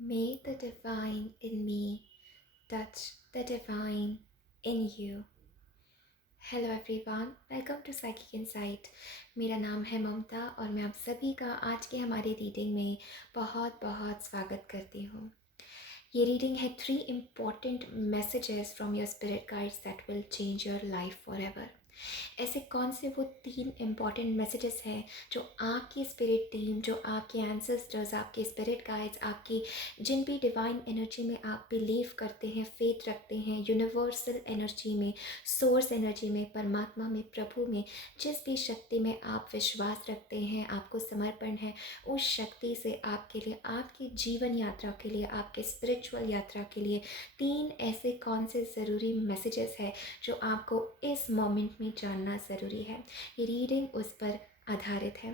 May the divine in me touch the divine in you. Hello everyone, welcome to psychic insight. मेरा नाम है ममता और मैं आप सभी का आज के हमारे रीडिंग में बहुत बहुत स्वागत करती हूँ। ये रीडिंग है 3 important messages from your spirit guides that will change your life for ever. ऐसे कौन से वो 3 इम्पॉर्टेंट मैसेजेस हैं जो आपकी स्पिरिट टीम, जो आपके एंसेस्टर्स, आपके स्पिरिट गाइड्स, आपकी जिन भी डिवाइन एनर्जी में आप बिलीव करते हैं, फेथ रखते हैं, यूनिवर्सल एनर्जी में, सोर्स एनर्जी में, परमात्मा में, प्रभु में, जिस भी शक्ति में आप विश्वास रखते हैं, आपको समर्पण है, उस शक्ति से आपके लिए, आपकी जीवन यात्रा के लिए, आपके स्पिरिचुअल यात्रा के लिए 3 ऐसे कौन से ज़रूरी मैसेजेस हैं जो आपको इस मोमेंट में जानना ज़रूरी है। ये रीडिंग उस पर आधारित है।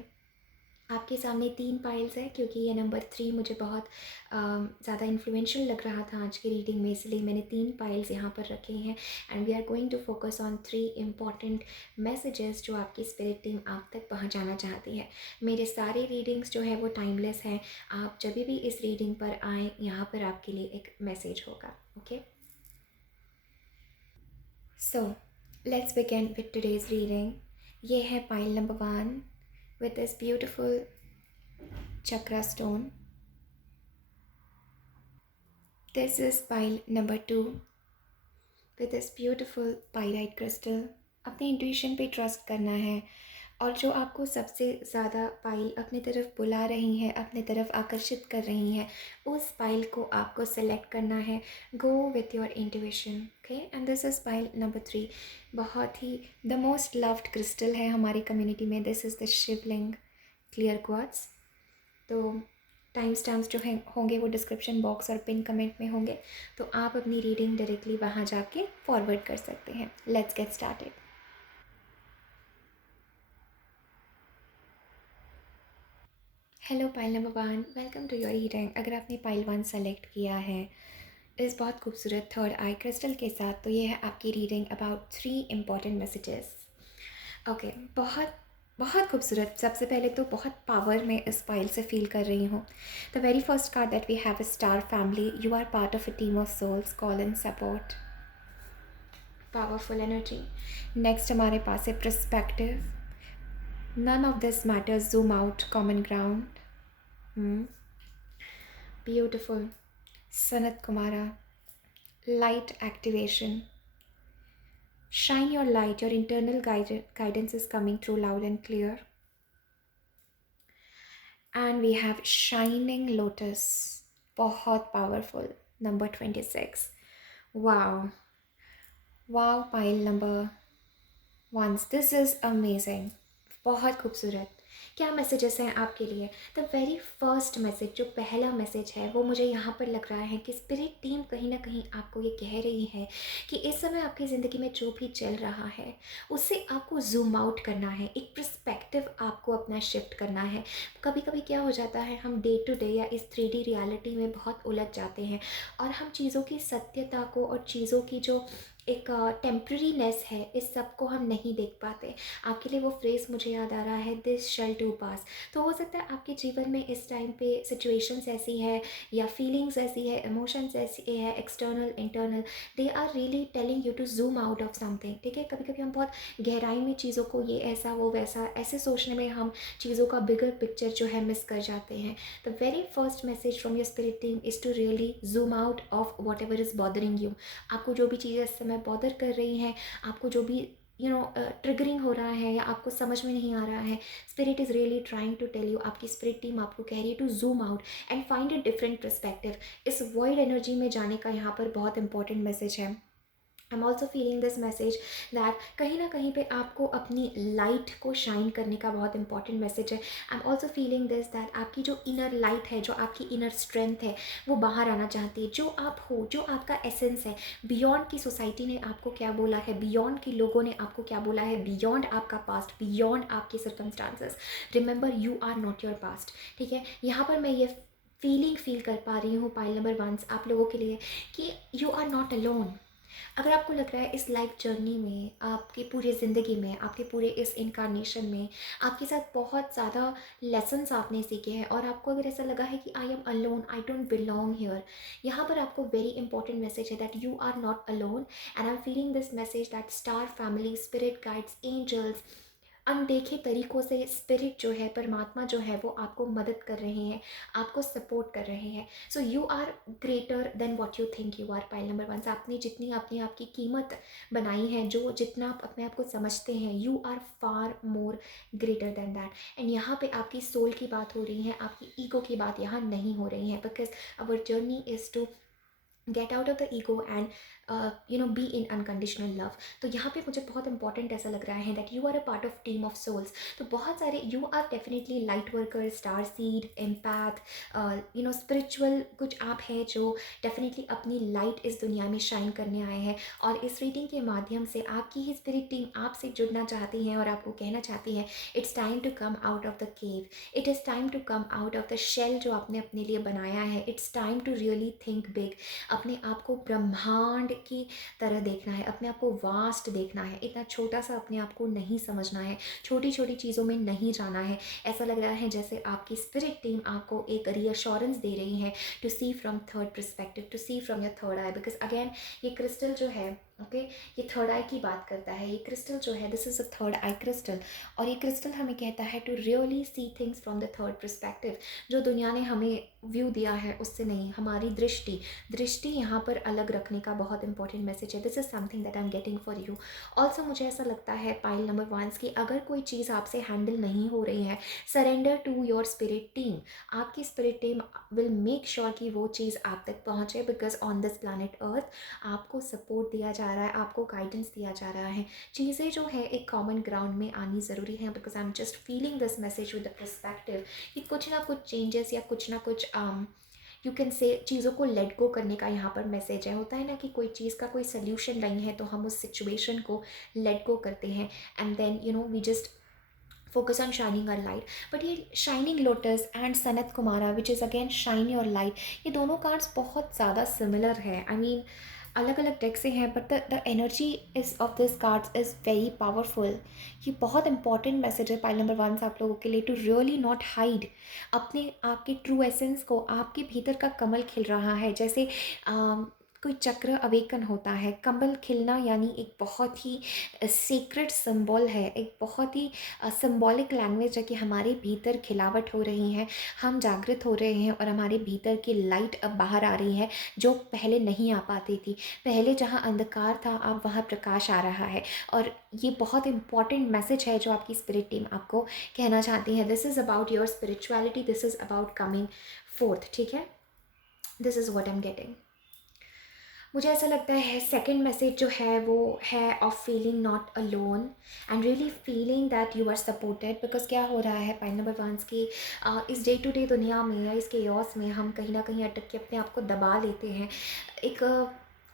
आपके सामने 3 पाइल्स है क्योंकि ये नंबर 3 मुझे बहुत ज़्यादा इन्फ्लुएंशियल लग रहा था आज की रीडिंग में, इसलिए मैंने 3 पाइल्स यहाँ पर रखे हैं। And we are going to focus on 3 important messages जो आपकी स्पिरिट टीम आप तक पहुँचाना चाहती है। मेरे सारे रीडिंग्स जो है वो टाइमलेस हैं। आप जब भी इस रीडिंग पर आएँ, यहाँ पर आपके लिए एक मैसेज होगा। Okay, so let's begin with today's reading. ये है pile number 1 with this beautiful chakra stone. This is pile number 2 with this beautiful pyrite crystal. अपने इंट्यूशन पे ट्रस्ट करना है और जो आपको सबसे ज़्यादा पाइल अपनी तरफ बुला रही हैं, अपनी तरफ आकर्षित कर रही हैं, उस पाइल को आपको सेलेक्ट करना है। Go with your intuition. Okay, and this is pile number 3। बहुत ही द मोस्ट लव्ड क्रिस्टल है हमारी कम्युनिटी में। This is the Shivling clear quartz. तो टाइम स्टैम्प्स जो हैं होंगे वो डिस्क्रिप्शन बॉक्स और पिन कमेंट में होंगे, तो आप अपनी रीडिंग डायरेक्टली वहाँ जाके फॉरवर्ड कर सकते हैं। Let's get started. Hello pile number 1, welcome to your reading. अगर आपने पाइल 1 सेलेक्ट किया है इस बहुत खूबसूरत थर्ड आई क्रिस्टल के साथ, तो ये है आपकी reading about 3 important messages. Okay, बहुत बहुत खूबसूरत। सबसे पहले तो बहुत पावर मैं इस पाइल से फील कर रही हूँ। The very first card that we have a star family. You are part of a team of souls, call and support, powerful energy. Next हमारे पास है perspective. None of this matters, zoom out, common ground, beautiful. Sanat Kumara, light activation. Shine your light, your internal guidance is coming through loud and clear. And we have shining lotus, बहुत powerful, number 26. Wow, wow, pile number 1, this is amazing, बहुत खूबसूरत। क्या messages हैं आपके लिए? The very first message, जो पहला message है, वो मुझे यहाँ पर लग रहा है कि स्पिरिट टीम कहीं ना कहीं आपको ये कह रही है कि इस समय आपकी ज़िंदगी में जो भी चल रहा है उससे आपको जूम आउट करना है, एक पर्सपेक्टिव आपको अपना शिफ्ट करना है। कभी कभी क्या हो जाता है, हम डे टू डे या इस 3D रियलिटी में बहुत उलझ जाते हैं और हम चीज़ों की सत्यता को और चीज़ों की जो एक टेम्प्रेरीनेस है, इस सब को हम नहीं देख पाते। आपके लिए वो फ्रेज़ मुझे याद आ रहा है, दिस शैल टू पास। तो हो सकता है आपके जीवन में इस टाइम पे सिचुएशंस ऐसी है या फीलिंग्स ऐसी है, इमोशंस ऐसी है, external internal, they are really telling you to zoom out of something. ठीक है, कभी कभी हम बहुत गहराई में चीज़ों को, ये ऐसा वो वैसा ऐसे सोचने में हम चीज़ों का बिगर पिक्चर जो है मिस कर जाते हैं। The very first message from your spirit team is to really zoom out of whatever is bothering you. आपको जो भी चीज़ें इस समय बॉदर कर रही हैं, आपको जो भी ट्रिगरिंग हो रहा है या आपको समझ में नहीं आ रहा है, spirit is really trying to tell you, आपकी स्पिरिट टीम आपको कह रही है to zoom out and find a different perspective. इस वॉइड एनर्जी में जाने का यहाँ पर बहुत इंपॉर्टेंट मैसेज है। I am also feeling this message that कहीं ना कहीं पे आपको अपनी लाइट को शाइन करने का बहुत इंपॉर्टेंट मैसेज है। I am also feeling this that आपकी जो इनर लाइट है, जो आपकी इनर स्ट्रेंथ है, वो बाहर आना चाहती है। जो आप हो, जो आपका एसेंस है, बियॉन्ड की सोसाइटी ने आपको क्या बोला है, बियॉन्ड की लोगों ने आपको क्या बोला है, बियॉन्ड आपका पास्ट, बियॉन्ड आपके circumstances, remember you are not your past. ठीक है, यहाँ पर मैं ये फीलिंग फील कर पा रही हूँ पाइल नंबर 1 आप लोगों के लिए कि यू आर नॉट अलोन। अगर आपको लग रहा है इस लाइफ जर्नी में, आपकी पूरी ज़िंदगी में, आपके पूरे इस इनकारनेशन में आपके साथ बहुत ज़्यादा लेसन्स आपने सीखे हैं, और आपको अगर ऐसा लगा है कि I am alone, I don't belong here, यहाँ पर आपको वेरी इंपॉर्टेंट मैसेज है that you are not alone. And I am feeling this message that star family, spirit guides, angels, अनदेखे तरीक़ों से स्पिरिट जो है, परमात्मा जो है, वो आपको मदद कर रहे हैं, आपको सपोर्ट कर रहे हैं। So you are greater than what you think you are. Pile number 1, आपने जितनी अपने आप की कीमत बनाई है, जो जितना आप अपने आप को समझते हैं, you are far more greater than that. And यहाँ पे आपकी सोल की बात हो रही है, आपकी ईगो की बात यहाँ नहीं हो रही है, because our journey is to get out of the ego and be in unconditional love. तो यहाँ पे मुझे बहुत इंपॉर्टेंट ऐसा लग रहा है that you are a part of team of souls. तो बहुत सारे you are definitely light worker, star seed, empath, spiritual कुछ आप हैं जो डेफिनेटली अपनी लाइट इस दुनिया में शाइन करने आए हैं। और इस रीडिंग के माध्यम से आपकी ही स्पिरिट टीम आपसे जुड़ना चाहती है और आपको कहना चाहती है it's time to come out of the cave, it is time to come out of the shell जो आपने अपने लिए बनाया है। It's time to really think big, अपने आप को ब्रह्मांड की तरह देखना है, अपने आप को वास्ट देखना है, इतना छोटा सा अपने आप को नहीं समझना है, छोटी छोटी चीज़ों में नहीं जाना है। ऐसा लग रहा है जैसे आपकी स्पिरिट टीम आपको एक रीअश्योरेंस दे रही है to see from third perspective, to see from your third eye. Because again ये क्रिस्टल जो है, ओके, ये थर्ड आई की बात करता है। ये क्रिस्टल जो है, this is a third eye crystal, और ये क्रिस्टल हमें कहता है to really see things from the third perspective. जो दुनिया ने हमें व्यू दिया है उससे नहीं, हमारी दृष्टि दृष्टि यहाँ पर अलग रखने का बहुत इंपॉर्टेंट मैसेज है। This is something that I am getting for you also. मुझे ऐसा लगता है पाइल नंबर 1 की, अगर कोई चीज़ आपसे हैंडल नहीं हो रही है, surrender to your spirit team. आपकी spirit team will make sure कि वो चीज़ आप तक पहुँचे, because on this planet earth आपको सपोर्ट दिया जा रहा है, आपको गाइडेंस दिया जा रहा है। चीज़ें जो है एक कॉमन ग्राउंड में आनी ज़रूरी है, because I am just feeling this message with the perspective कि कुछ ना कुछ चेंजेस या कुछ ना कुछ यू कैन से चीज़ों को लेट गो करने का यहाँ पर मैसेज है। होता है ना कि कोई चीज़ का कोई सल्यूशन नहीं है तो हम उस सिचुएशन को लेट गो करते हैं, and then we just focus on shining our light. But ये shining lotus and Sanat Kumara which is again shine your light, ये दोनों कार्ड्स बहुत ज़्यादा सिमिलर है। आई मीन अलग अलग डेक से हैं, but the energy is of this cards is very powerful. ये बहुत इंपॉर्टेंट मैसेज है पाइल नंबर 1 आप लोगों के लिए, टू रियली नॉट हाइड अपने आपके ट्रू एसेंस को। आपके भीतर का कमल खिल रहा है, जैसे कोई चक्र अवेकन होता है। कमल खिलना यानी एक बहुत ही सीक्रेट सिंबल है, एक बहुत ही सिंबॉलिक लैंग्वेज है कि हमारे भीतर खिलावट हो रही है, हम जागृत हो रहे हैं और हमारे भीतर की लाइट अब बाहर आ रही है जो पहले नहीं आ पाती थी। पहले जहाँ अंधकार था अब वहाँ प्रकाश आ रहा है, और ये बहुत इंपॉर्टेंट मैसेज है जो आपकी स्पिरिट टीम आपको कहना चाहती है। This is about your spirituality, this is about coming fourth, ठीक है। This is what I am getting. मुझे ऐसा लगता है सेकंड मैसेज जो है वो है of feeling not alone and really feeling that you are supported. Because क्या हो रहा है पाइल नंबर 1 की, इस डे टू डे दुनिया में या इस केओस में हम कहीं ना कहीं अटक के अपने आप को दबा लेते हैं। एक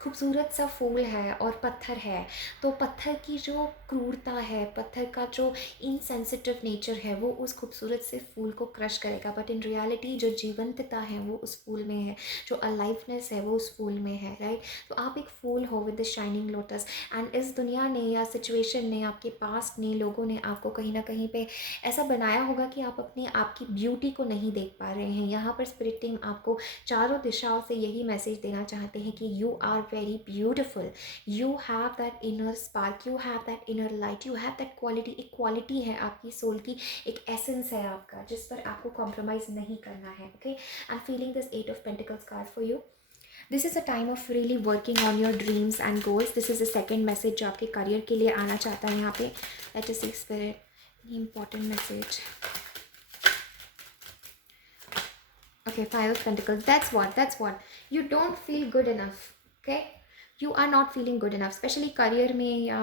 खूबसूरत सा फूल है और पत्थर है, तो पत्थर की जो क्रूरता है, पत्थर का जो इनसेंसिटिव नेचर है, वो उस खूबसूरत से फूल को क्रश करेगा। बट इन रियलिटी जो जीवंतता है वो उस फूल में है, जो अलाइवनेस है वो उस फूल में है, राइट। तो आप एक फूल हो with the shining lotus, and इस दुनिया ने या सिचुएशन ने, आपके पास्ट ने, लोगों ने आपको कहीं ना कहीं पे ऐसा बनाया होगा कि आप अपने आप की ब्यूटी को नहीं देख पा रहे हैं। यहाँ पर स्पिरिट टीम आपको चारों दिशाओं से यही मैसेज देना चाहते हैं कि you are very beautiful, you have that inner spark, you have that inner light, you have that quality. एक क्वालिटी है आपकी सोल की, एक एसेंस है आपका, जिस पर आपको कॉम्प्रोमाइज़ नहीं करना है, okay. I am feeling this 8 of pentacles card for you. This is a time of really working on your dreams and goals. This is a second message जो आपके करियर के लिए आना चाहता है यहाँ पे। Let us see spirit important message. Okay, 5 of Pentacles. That's what. You don't feel good enough. Okay? You are not feeling good enough. Especially career में या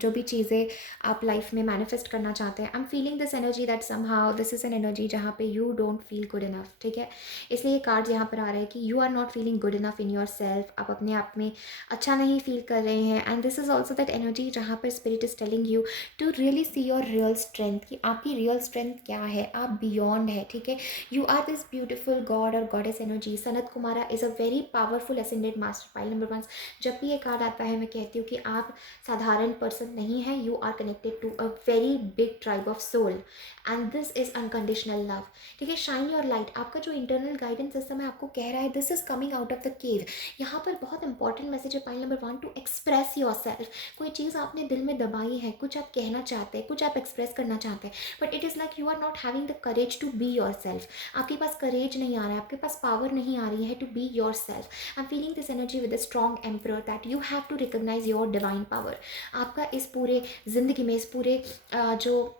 जो भी चीज़ें आप लाइफ में मैनिफेस्ट करना चाहते हैं। I am feeling this energy that somehow this is an energy जहाँ पे you don't feel good enough, ठीक है। इसलिए ये कार्ड यहाँ पर आ रहा है कि you are not feeling good enough in your self. आप अपने आप में अच्छा नहीं फील कर रहे हैं। And this is also that energy जहाँ पर spirit is telling you to really see your real strength, कि आपकी रियल स्ट्रेंथ क्या है, आप बियॉन्ड है, ठीक है। You are this beautiful god और goddess energy. Sanat Kumara is a very powerful ascended master. Pile number 1 जब भी ये कार्ड आता है मैं कहती हूँ कि आप साधारण पर्सन नहीं हैं, you are connected to a very big tribe of soul and this is unconditional love. ठीक है, शाइन योर लाइट। आपका जो इंटरनल गाइडेंस इस समय आपको कह रहा है this is coming out of the cave. यहाँ पर बहुत इंपॉर्टेंट मैसेज है pile number 1, to express your self. कोई चीज़ आपने दिल में दबाई है, कुछ आप कहना चाहते हैं, कुछ आप एक्सप्रेस करना चाहते हैं, but it is like you are not having the courage to be your self. आपके पास करेज नहीं आ रहा है, आपके पास पावर नहीं आ रही है to be your self. I am feeling this energy with a strong emperor that you have to recognise your divine power. आपका इस पूरे ज़िंदगी में, इस पूरे जो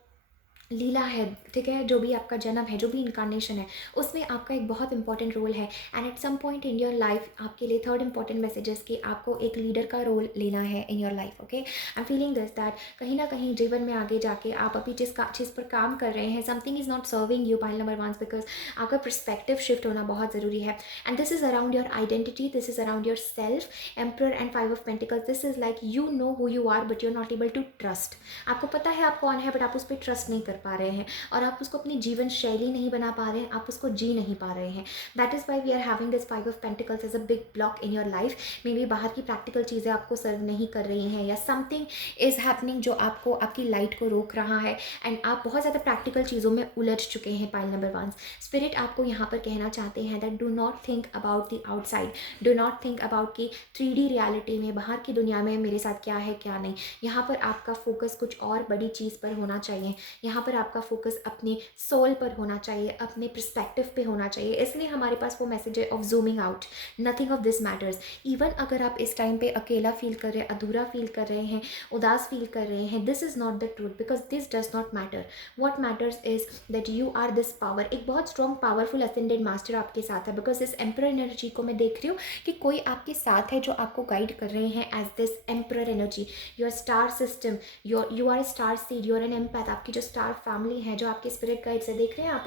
लीला है, ठीक है, जो भी आपका जन्म है, जो भी इनकारनेशन है, उसमें आपका एक बहुत इंपॉर्टेंट रोल है। And at some point in your life आपके लिए थर्ड इंपॉर्टेंट मैसेजेस कि आपको एक लीडर का रोल लेना है इन your life. Okay, I am feeling this that कहीं ना कहीं जीवन में आगे जाके आप अभी जिस चीज़ पर काम कर रहे हैं, something is not serving you pile number 1, because आपका परस्पेक्टिव शिफ्ट होना बहुत ज़रूरी है। And this is around your identity, this is around your self. Emperor and 5 of pentacles, this is like you know who you are but you are not able to trust. आपको पता है आप कौन है, बट आप उस पर trust नहीं कर पा रहे हैं, और आप उसको अपनी जीवन शैली नहीं बना पा रहे हैं, आप उसको जी नहीं पा रहे हैं। That is why we are having this 5 of pentacles as a big block in your life. Maybe बाहर की प्रैक्टिकल चीज़ें आपको सर्व नहीं कर रही हैं, या समथिंग इज़ हैपनिंग जो आपको आपकी लाइट को रोक रहा है, एंड आप बहुत ज़्यादा प्रैक्टिकल चीज़ों में उलझ चुके हैं। पाइल नंबर 1, स्पिरिट आपको यहाँ पर कहना चाहते हैं that do not think about the outside, do not think about कि 3D रियलिटी में, बाहर की दुनिया में मेरे साथ क्या है क्या नहीं। यहाँ पर आपका फोकस कुछ और बड़ी चीज़ पर होना चाहिए। यहाँ पर आपका फोकस अपने सोल पर होना चाहिए, अपने पर्सपेक्टिव पे होना चाहिए। इसलिए हमारे पास वो मैसेज है of zooming out, nothing of this matters. Even अगर आप इस टाइम पे अकेला फील कर रहे हैं, अधूरा फील कर रहे हैं, उदास फील कर रहे हैं, this is not the truth, because this does not matter. What matters is that you are this power. एक बहुत स्ट्रॉन्ग पावरफुल असेंडेड मास्टर आपके साथ है, बिकॉज इस एम्परर एनर्जी को मैं देख रही हूँ कि कोई आपके साथ है जो आपको गाइड कर रहे हैं as this emperor energy. Your star system, you are star seed, you are an empath. आपकी जो स्टार फैमिली है, जो आपके स्पिरिट गाइड से देख रहे हैं आप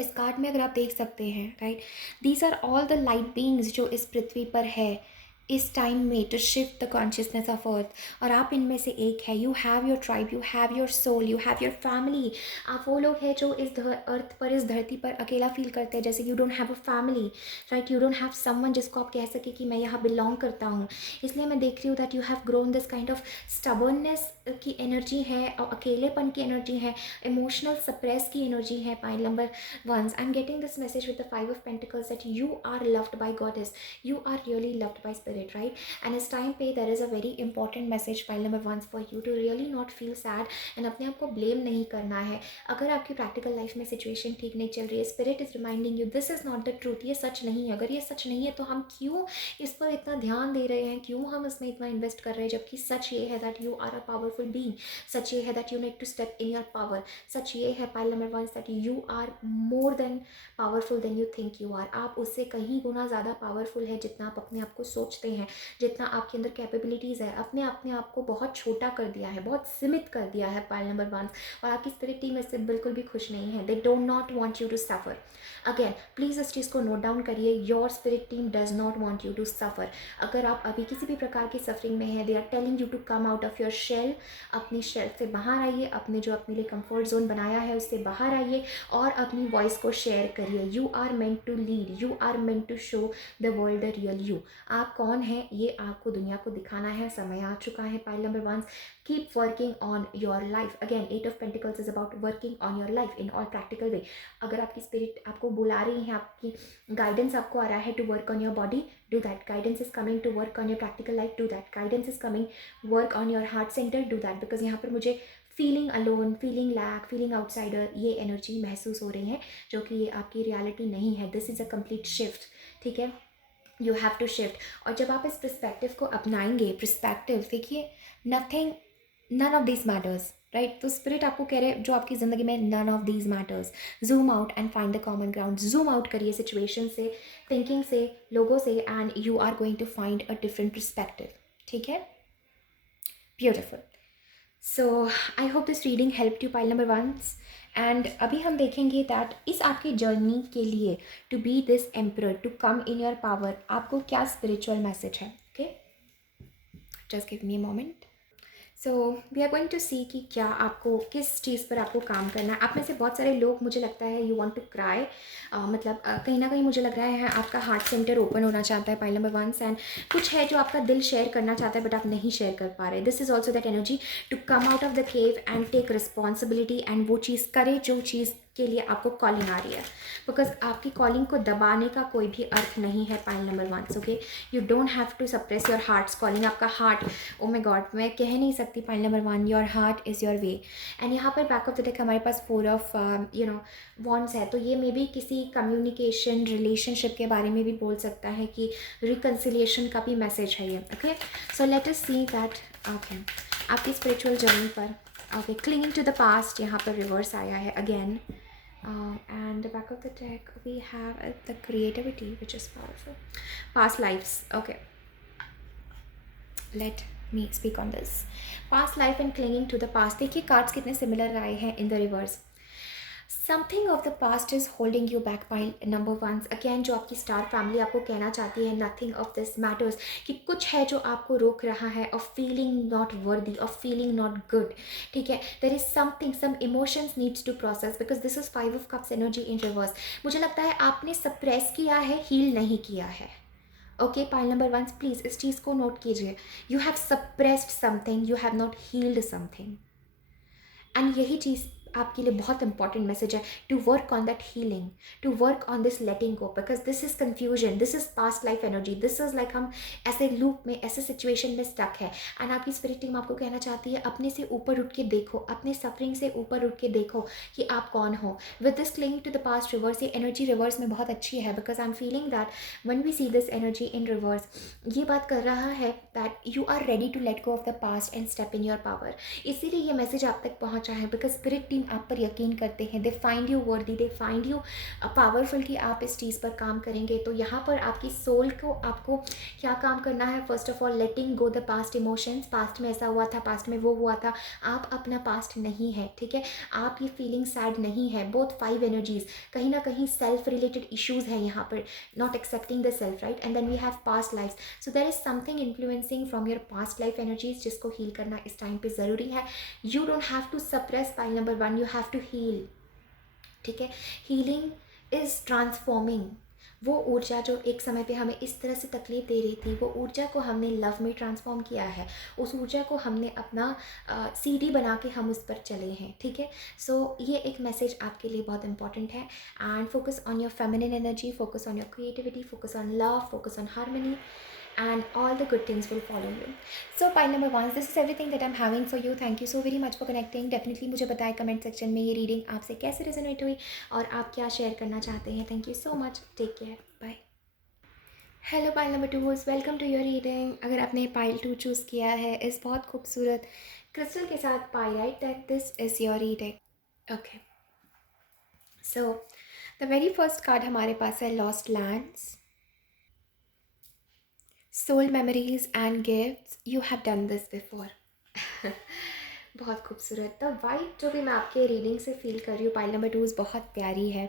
इस कार्ड में, अगर आप देख सकते हैं, right, these are all the light beings जो इस पृथ्वी पर है इस टाइम में to shift the consciousness of earth, और आप इनमें से एक है। You have your tribe, you have your soul, you have your family. आप वो लोग हैं जो इस अर्थ पर, इस धरती पर अकेला फील करते हैं, जैसे you don't have a family, right, you don't have someone जिसको आप कह सके कि मैं यहाँ बिलोंग करता हूँ। इसलिए मैं देख रही हूँ that you have grown this kind of stubbornness की एनर्जी है, और अकेलेपन की एनर्जी है, इमोशनल सप्रेस की एनर्जी है। Pile number 1, I am getting this message with the 5 of pentacles that you are loved by goddess, you are really loved by spirit, right? And as time पे there is a very important message pile number 1 for you to really not feel sad and अपने आप को blame नहीं करना है। अगर आपकी practical life में situation ठीक नहीं चल रही है, spirit is reminding you this is not the truth, ये सच नहीं है। अगर ये सच नहीं है तो हम क्यों इस पर इतना ध्यान दे रहे हैं, क्यों हम इसमें इतना इन्वेस्ट कर रहे हैं, जबकि सच ये है that you are a powerful being, सच ये है that you need to step in your power, सच ये है pile number 1 that you are more than powerful than you think you are। आप उससे कहीं गुना ज़्यादा पावरफुल है जितना आप अपने आप को सोचते हैं, जितना आपके अंदर कैपेबिलिटीज़ है। अपने आप को बहुत छोटा कर दिया है, बहुत सीमित कर दिया है पाइल नंबर 1, और आपकी स्पिरिट टीम इससे बिल्कुल भी खुश नहीं है। They don't not want you to suffer. Again please इस चीज़ को नोट डाउन करिए, your spirit team does not want you to suffer. अगर आप अभी किसी भी प्रकार की सफरिंग में है, they are telling you to come out of your shell. अपनी शेल से बाहर आइए, अपने जो अपने लिए कंफर्ट जोन बनाया है उससे बाहर आइए, और अपनी वॉइस को शेयर करिए। You are meant to lead, you are meant to show the world the real you. आप कौन हैं ये आपको दुनिया को दिखाना है, समय आ चुका है। Pile number 1, keep working on your life. Again 8 of pentacles is about working on your life in all practical way. अगर आपकी स्पिरिट आपको बुला रही है, आपकी गाइडेंस आपको आ रहा है to work on your body, do that. Guidance is coming to work on your practical life, do that. Guidance is coming work on your heart center, do that. because यहाँ पर मुझे feeling alone, feeling lack, feeling outsider, ये energy महसूस हो रही है, जो कि ये आपकी रियलिटी नहीं है। This is a complete shift, ठीक है, यू हैव टू शिफ्ट। और जब आप इस पर्सपेक्टिव को अपनाएंगे, पर्सपेक्टिव देखिए, nothing, none of this matters, right. तो स्पिरिट आपको कह रहे हैं जो आपकी ज़िंदगी में none of these matters, zoom out and find the common ground. Zoom out करिए सिचुएशन से, थिंकिंग से, लोगों से, and you are going to find a different perspective, ठीक है, beautiful. So I hope this reading help you pile number 1। And अभी हम देखेंगे दैट इस आपकी जर्नी के लिए to be this emperor, to come in your power, आपको क्या स्पिरिचुअल मैसेज है। Okay, just give me a moment. So we are going to see कि क्या आपको किस चीज़ पर आपको काम करना है। आप में से बहुत सारे लोग, मुझे लगता है, यू वांट टू क्राई, मतलब कहीं ना कहीं मुझे लग रहा है आपका हार्ट सेंटर ओपन होना चाहता है, पाइल नंबर 1। एंड कुछ है जो आपका दिल शेयर करना चाहता है बट आप नहीं शेयर कर पा रहे। This is also that energy to come out of the cave and take responsibility, and वो चीज़ करे जो चीज़ के लिए आपको कॉलिंग आ रही है, बिकॉज आपकी कॉलिंग को दबाने का कोई भी अर्थ नहीं है। Pile number 1, okay, you don't have to suppress your heart's calling. आपका हार्ट, ओ माय गॉड, मैं कह नहीं सकती। Pile number 1, your heart is your way. And यहाँ पर बैक ऑफ द डेक हमारे पास 4 ऑफ वॉन्ड्स है, तो ये मे बी किसी कम्युनिकेशन रिलेशनशिप के बारे में भी बोल सकता है कि रिकन्सिलिएशन का भी मैसेज है ये। Okay, so let us see that. Okay, आपकी स्पिरिचुअल जर्नी पर, okay, clinging to the past यहाँ पर रिवर्स आया है again. And the back of the deck we have the creativity, which is powerful. Past lives. Okay, let me speak on this. Past life and clinging to the past. देखिए cards कितने similar आए हैं in the reverse. Something of the past is holding you back. Pile number 1 again, जो आपकी star family आपको कहना चाहती है, नथिंग ऑफ दिस मैटर्स, कि कुछ है जो आपको रोक रहा है, of feeling not worthy, of feeling not good. ठीक है, there is something, some emotions needs to process, because this is 5 of cups energy in reverse. मुझे लगता है आपने सप्रेस किया है, हील नहीं किया है। ओके, पाइल नंबर 1, प्लीज़ इस चीज़ को नोट कीजिए। You have suppressed something, you have not healed something. And यही चीज़ आपके लिए बहुत इंपॉर्टेंट मैसेज है, to work on that healing, to work on this letting go, because this is confusion, this is past life energy, this is like हम ऐसे loop में, ऐसे सिचुएशन में स्टक है। एंड आपकी स्पिरिट टीम आपको कहना चाहती है, अपने से ऊपर उठ के देखो, अपने सफरिंग से ऊपर उठ के देखो कि आप कौन हो। With this clinging to the past reverse, ये एनर्जी रिवर्स में बहुत अच्छी है, because I am feeling that when we see this energy in reverse, ये बात कर रहा है that you are ready to let go of the past and step in your power. इसीलिए ये मैसेज आप तक पहुंचा है, बिकॉज स्पिरिट टीम आप पर यकीन करते हैं। दे फाइंड यू वर्दी, दे फाइंड यू पावरफुल कि आप इस चीज़ पर काम करेंगे। तो यहाँ पर आपकी सोल को आपको क्या काम करना है? First of all, letting go the past emotions. Past में ऐसा हुआ था, पास्ट में वो हुआ था, आप अपना पास्ट नहीं है। ठीक है, आप ये फीलिंग सैड नहीं है। बोथ 5 एनर्जीज, कहीं ना कहीं सेल्फ रिलेटेड इश्यूज है यहाँ पर, not accepting the self, right. And then we have past life, so there is something influencing from your past life energies, जिसको हील करना इस टाइम पे ज़रूरी है। You don't have to suppress. Pile number 1, you have to heal. ठीक है, healing is transforming. वो ऊर्जा जो एक समय पे हमें इस तरह से तकलीफ दे रही थी, वो ऊर्जा को हमने लव में ट्रांसफॉर्म किया है। उस ऊर्जा को हमने अपना सीढ़ी बना के हम उस पर चले हैं। ठीक है, सो ये एक मैसेज आपके लिए बहुत इंपॉर्टेंट है। And focus on your feminine energy, focus on your creativity, focus on love, focus on harmony, and all the good things will follow you. So pile number 1, this is everything that I'm having for you. Thank you so very much for connecting. Definitely मुझे बताएं comment section में ये reading आपसे कैसे resonate हुई और आप क्या शेयर करना चाहते हैं। Thank you so much, take care, bye. Hello pile number 2, welcome to your reading. अगर आपने पाइल 2 चूज़ किया है इस बहुत खूबसूरत क्रिस्टल के साथ, पाई right that this is your reading. Okay, so the very first card हमारे पास है lost lands, soul memories and gifts, you have done this before. बहुत खूबसूरत। द वाइब जो भी मैं आपके रीडिंग से फील कर रही हूँ, पाइल नंबर 2 बहुत प्यारी है।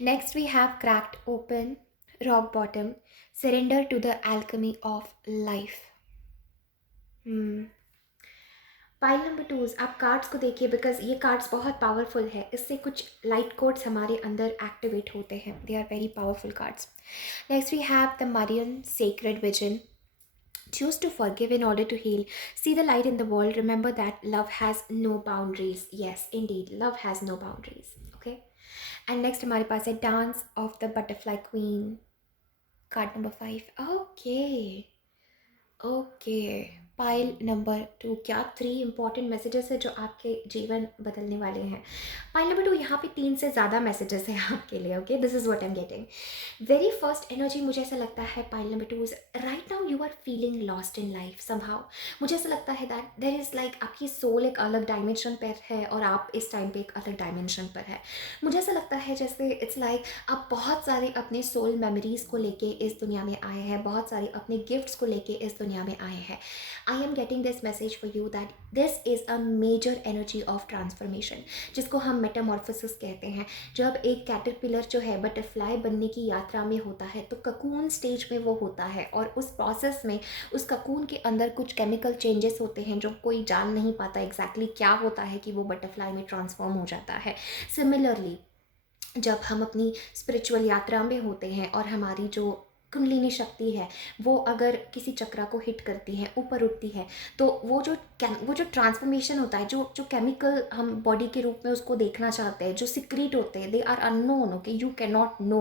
Next we have cracked open, rock bottom, surrender to the alchemy of life. Pile number 2, आप कार्ड्स को देखिए, बिकॉज ये कार्ड्स बहुत पावरफुल है। इससे कुछ लाइट कोड्स हमारे अंदर एक्टिवेट होते हैं। They are very powerful cards. Next we have the Marian sacred vision, choose to forgive in order to heal, see the light in the world, remember that love has no boundaries. Yes indeed, love has no boundaries. Okay, and next हमारे पास है dance of the butterfly queen, card number 5. Okay, pile number 2, क्या 3 important messages है जो आपके जीवन बदलने वाले हैं। पाइल नंबर 2, यहाँ पे 3 से ज़्यादा मैसेजेस हैं आपके लिए। Okay, this is what I am getting. Very first energy मुझे ऐसा लगता है pile number 2, right now you are feeling lost in life somehow. मुझे ऐसा लगता है दैट देयर इज़ लाइक आपकी सोल एक अलग डायमेंशन पर है और आप इस टाइम पे एक अलग डायमेंशन पर है। मुझे ऐसा लगता है जैसे इट्स लाइक आप बहुत सारे अपने सोल मेमोरीज़ को लेके इस दुनिया में आए हैं, बहुत सारे अपने गिफ्ट्स को लेके इस दुनिया में आए हैं। I am getting this message for you that this is a major energy of transformation, जिसको हम मेटामॉर्फोसिस कहते हैं। जब एक कैटरपिलर जो है बटरफ्लाई बनने की यात्रा में होता है, तो ककून स्टेज में वो होता है और उस प्रोसेस प्रोसेस में उस ककून के अंदर कुछ केमिकल चेंजेस होते हैं जो कोई जान नहीं पाता एग्जैक्टली क्या होता है कि वो बटरफ्लाई में ट्रांसफॉर्म हो जाता है। सिमिलरली जब हम अपनी स्पिरिचुअल यात्रा में होते हैं और हमारी जो कुंडलिनी शक्ति है वो अगर किसी चक्रा को हिट करती है, ऊपर उठती है, तो वो जो ट्रांसफॉर्मेशन होता है, जो जो केमिकल हम बॉडी के रूप में उसको देखना चाहते हैं, जो सिक्रीट होते हैं, they are unknown. Okay, you can not know,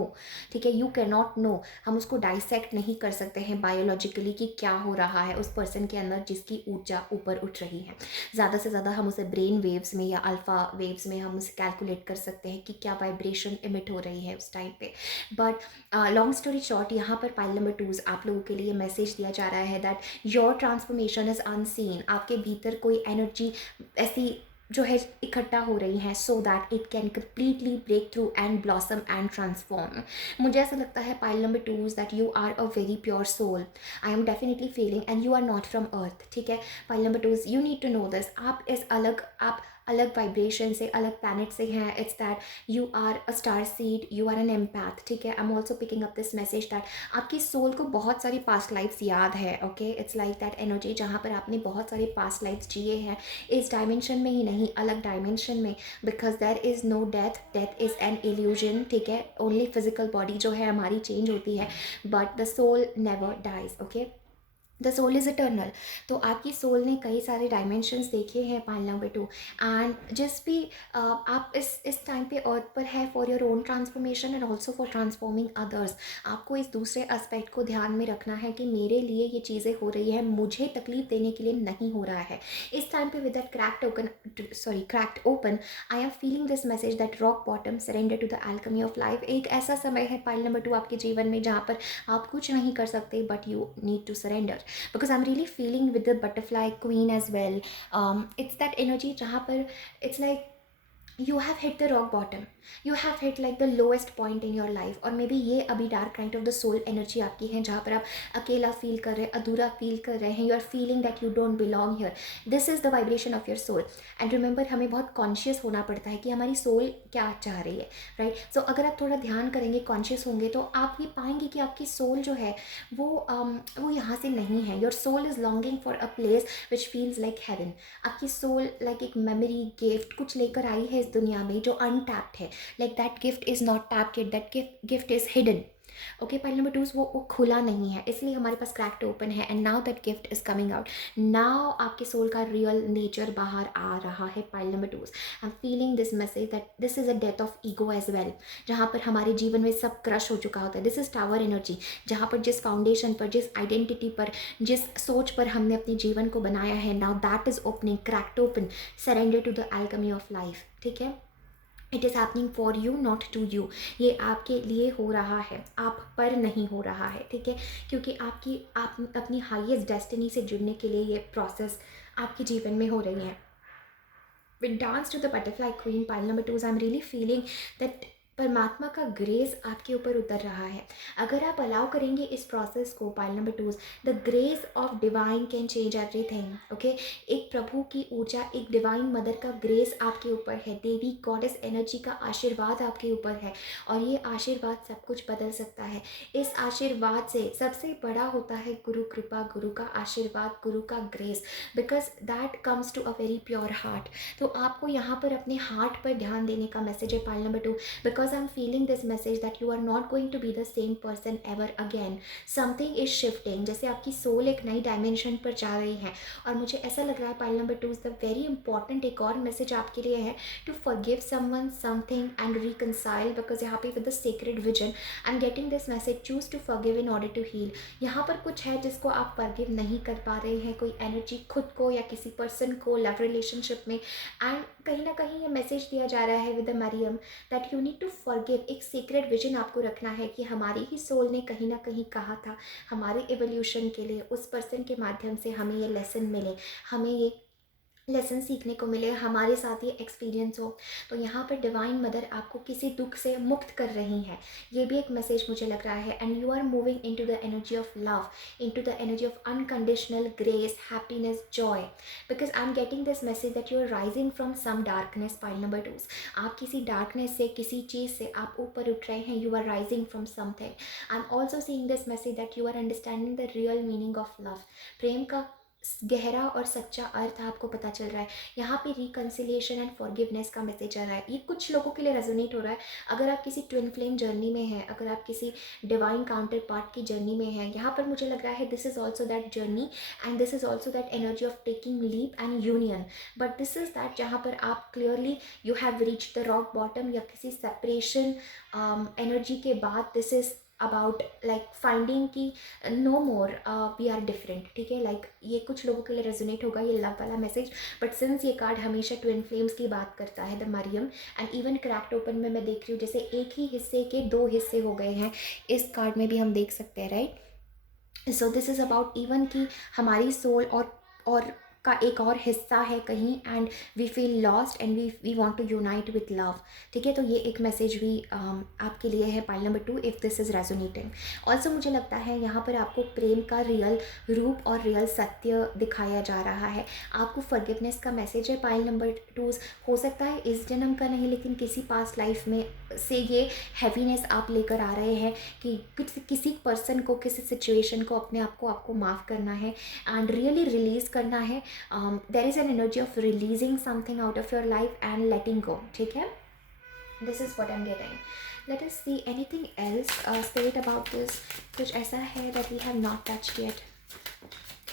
ठीक है, यू कैन नॉट नो। हम उसको डाइसेक्ट नहीं कर सकते हैं बायोलॉजिकली कि क्या हो रहा है उस पर्सन के अंदर जिसकी ऊर्जा ऊपर उठ रही है। ज़्यादा से ज़्यादा हम उसे ब्रेन वेव्स में या अल्फ़ा वेव्स में हम उसे कैलकुलेट कर सकते हैं कि क्या वाइब्रेशन इमिट हो रही है उस टाइम पे। बट लॉन्ग स्टोरी शॉर्ट, यहाँ पर पाइल नंबर 2 आप लोगों के लिए मैसेज दिया जा रहा है that your transformation is unseen. आपके भीतर कोई एनर्जी ऐसी जो है इकट्ठा हो रही है so that it can completely break through and blossom and transform. मुझे ऐसा लगता है pile number 2 that you are a very pure soul. I am definitely feeling and you are not from earth, ठीक है। Pile number 2 you need to know this, आप अलग vibration से, अलग प्लैनेट से हैं। It's that you are a star seed, you are an empath, ठीक है। I am also picking up this message that आपकी सोल को बहुत सारी पास्ट लाइफ्स याद है। Okay, it's like that energy जहाँ पर आपने बहुत सारे पास्ट लाइफ्स जिए हैं, इस डायमेंशन में ही नहीं, अलग डायमेंशन में। Because there is no death, death is an illusion, ठीक है। ओनली फिजिकल बॉडी जो है हमारी चेंज होती है, but the soul never dies. Okay, the soul is eternal. तो आपकी सोल ने कई सारे डायमेंशंस देखे हैं पाइल नंबर 2। एंड जिस भी आप इस टाइम पे अर्थ पर है for your own transformation and also for transforming others. आपको इस दूसरे एस्पेक्ट को ध्यान में रखना है कि मेरे लिए ये चीज़ें हो रही है, मुझे तकलीफ देने के लिए नहीं हो रहा है। इस टाइम पे with that cracked open, I am feeling this message that rock bottom, surrender to the alchemy of life. एक ऐसा समय है पाइल नंबर 2 आपके जीवन में जहाँ पर आप कुछ नहीं कर सकते, but you need to surrender. Because I'm really feeling with the butterfly queen as well. It's that energy जहाँ पर it's like you have hit the rock bottom, you have hit like the lowest point in your life। और may be ये अभी dark night of the soul energy आपकी है जहाँ पर आप अकेला फील कर रहे हैं, अधूरा फील कर रहे हैं, you are feeling that you don't belong here. This is the vibration of your soul. And remember, हमें बहुत कॉन्शियस होना पड़ता है कि हमारी सोल क्या चाह रही है, राइट। सो अगर आप थोड़ा ध्यान करेंगे, कॉन्शियस होंगे, तो आप ये पाएंगे कि आपकी सोल जो है वो यहाँ से नहीं है। Your soul is longing for a place which feels like heaven. आपकी सोल लाइक एक मेमोरी गिफ्ट कुछ लेकर आई है इस दुनिया में जो अनटैप्ड है। Like that gift is not tapped it, that gift is hidden. Okay, pile number 2 वो खुला नहीं है, इसलिए हमारे पास क्रैक्ड ओपन है। And now that gift is coming out. Now आपके सोल का रियल नेचर बाहर आ रहा है। Pile number 2, I am feeling this message that this is a death of ego as well, जहाँ पर हमारे जीवन में सब क्रश हो चुका होता है। दिस इज टावर एनर्जी, जहाँ पर जिस फाउंडेशन पर, जिस आइडेंटिटी पर, जिस सोच पर हमने अपने जीवन को बनाया है, now that is opening, cracked open, surrender to the alchemy of life, ठीक है। It is happening for you not to you. ये आपके लिए हो रहा है, आप पर नहीं हो रहा है, ठीक है। क्योंकि आप अपनी हाईएस्ट डेस्टिनी से जुड़ने के लिए ये प्रोसेस आपके जीवन में हो रही है। With dance to the butterfly queen, pile number 2, I am really feeling that परमात्मा का ग्रेस आपके ऊपर उतर रहा है। अगर आप अलाउ करेंगे इस प्रोसेस को, pile number 2, the grace of divine can change everything. Okay, एक प्रभु की ऊर्जा, एक डिवाइन मदर का ग्रेस आपके ऊपर है, देवी गॉडेस एनर्जी का आशीर्वाद आपके ऊपर है, और ये आशीर्वाद सब कुछ बदल सकता है। इस आशीर्वाद से सबसे बड़ा होता है गुरु कृपा, गुरु का आशीर्वाद, गुरु का grace, because that comes to a very pure heart. तो आपको यहाँ पर अपने हार्ट पर ध्यान देने का मैसेज है pile number 2, because I'm feeling this message that you are not going to be the same person ever again. Something is shifting, जैसे आपकी सोल एक नई डायमेंशन पर जा रही है। और मुझे ऐसा लग रहा है pile number 2 the very important एक और मैसेज आपके लिए है, to forgive someone, something and reconcile, because यहाँ पे with the sacred vision I'm getting this message, choose to forgive in order to heal। यहाँ पर कुछ है जिसको आप forgive नहीं कर पा रहे हैं, कोई एनर्जी खुद को या किसी पर्सन को, लव रिलेशनशिप में। एंड कहीं ना कहीं ये मैसेज दिया जा रहा है with the Mariam that you need to forgive. एक सीक्रेट विजन आपको रखना है कि हमारी ही सोल ने कहीं ना कहीं कहा था हमारे एवोल्यूशन के लिए, उस पर्सन के माध्यम से हमें ये लेसन मिले, हमें ये लेसन सीखने को मिले, हमारे साथ ये एक्सपीरियंस हो। तो यहाँ पर डिवाइन मदर आपको किसी दुख से मुक्त कर रही हैं, ये भी एक मैसेज मुझे लग रहा है। And you are moving into the energy of love, into the energy of unconditional grace, happiness, joy, because I am getting this message that you are rising from some darkness. Pile number 2, आप किसी darkness से, किसी चीज़ से आप ऊपर उठ रहे हैं, you are rising from something. I am also seeing this message that you are understanding the real meaning of love. प्रेम का गहरा और सच्चा अर्थ आपको पता चल रहा है। यहाँ पे रिकन्सिलिएशन एंड फॉरगिवनेस का मैसेज आ रहा है। ये कुछ लोगों के लिए रेजोनेट हो रहा है। अगर आप किसी ट्विन फ्लेम जर्नी में हैं, अगर आप किसी डिवाइन काउंटर पार्ट की जर्नी में हैं, यहाँ पर मुझे लग रहा है this is also that journey and this is also that energy of taking leap and union. But this is that जहाँ पर आप clearly you have reach the rock bottom, या किसी सेपरेशन एनर्जी के बाद this is about like finding की no more we are different. ठीक है, लाइक ये कुछ लोगों के लिए रेजोनेट होगा ये लव वाला मैसेज। बट सिंस ये कार्ड हमेशा ट्विन फ्लेम्स की बात करता है, the Mariam, and even cracked open में मैं देख रही हूँ जैसे एक ही हिस्से के दो हिस्से हो गए हैं, इस कार्ड में भी हम देख सकते हैं, right. So this is about even कि हमारी सोल और का एक और हिस्सा है कहीं, and we feel lost and we want to unite with love. ठीक है, तो ये एक मैसेज भी आपके लिए है pile number 2, if this is resonating. Also मुझे लगता है यहाँ पर आपको प्रेम का रियल रूप और रियल सत्य दिखाया जा रहा है। आपको फॉरगिवनेस का मैसेज है पाइल नंबर 2। हो सकता है इस जन्म का नहीं, लेकिन किसी पास्ट लाइफ में से ये हैवीनेस आप लेकर आ रहे हैं कि किसी पर्सन को, किसी सिचुएशन को, अपने आप को आपको माफ़ करना है एंड रियली रिलीज़ करना है। There is an energy of releasing something out of your life and letting go. ठीक है, this is what I am getting. Let us see anything else spirit about this. कुछ ऐसा है that we have not touched yet.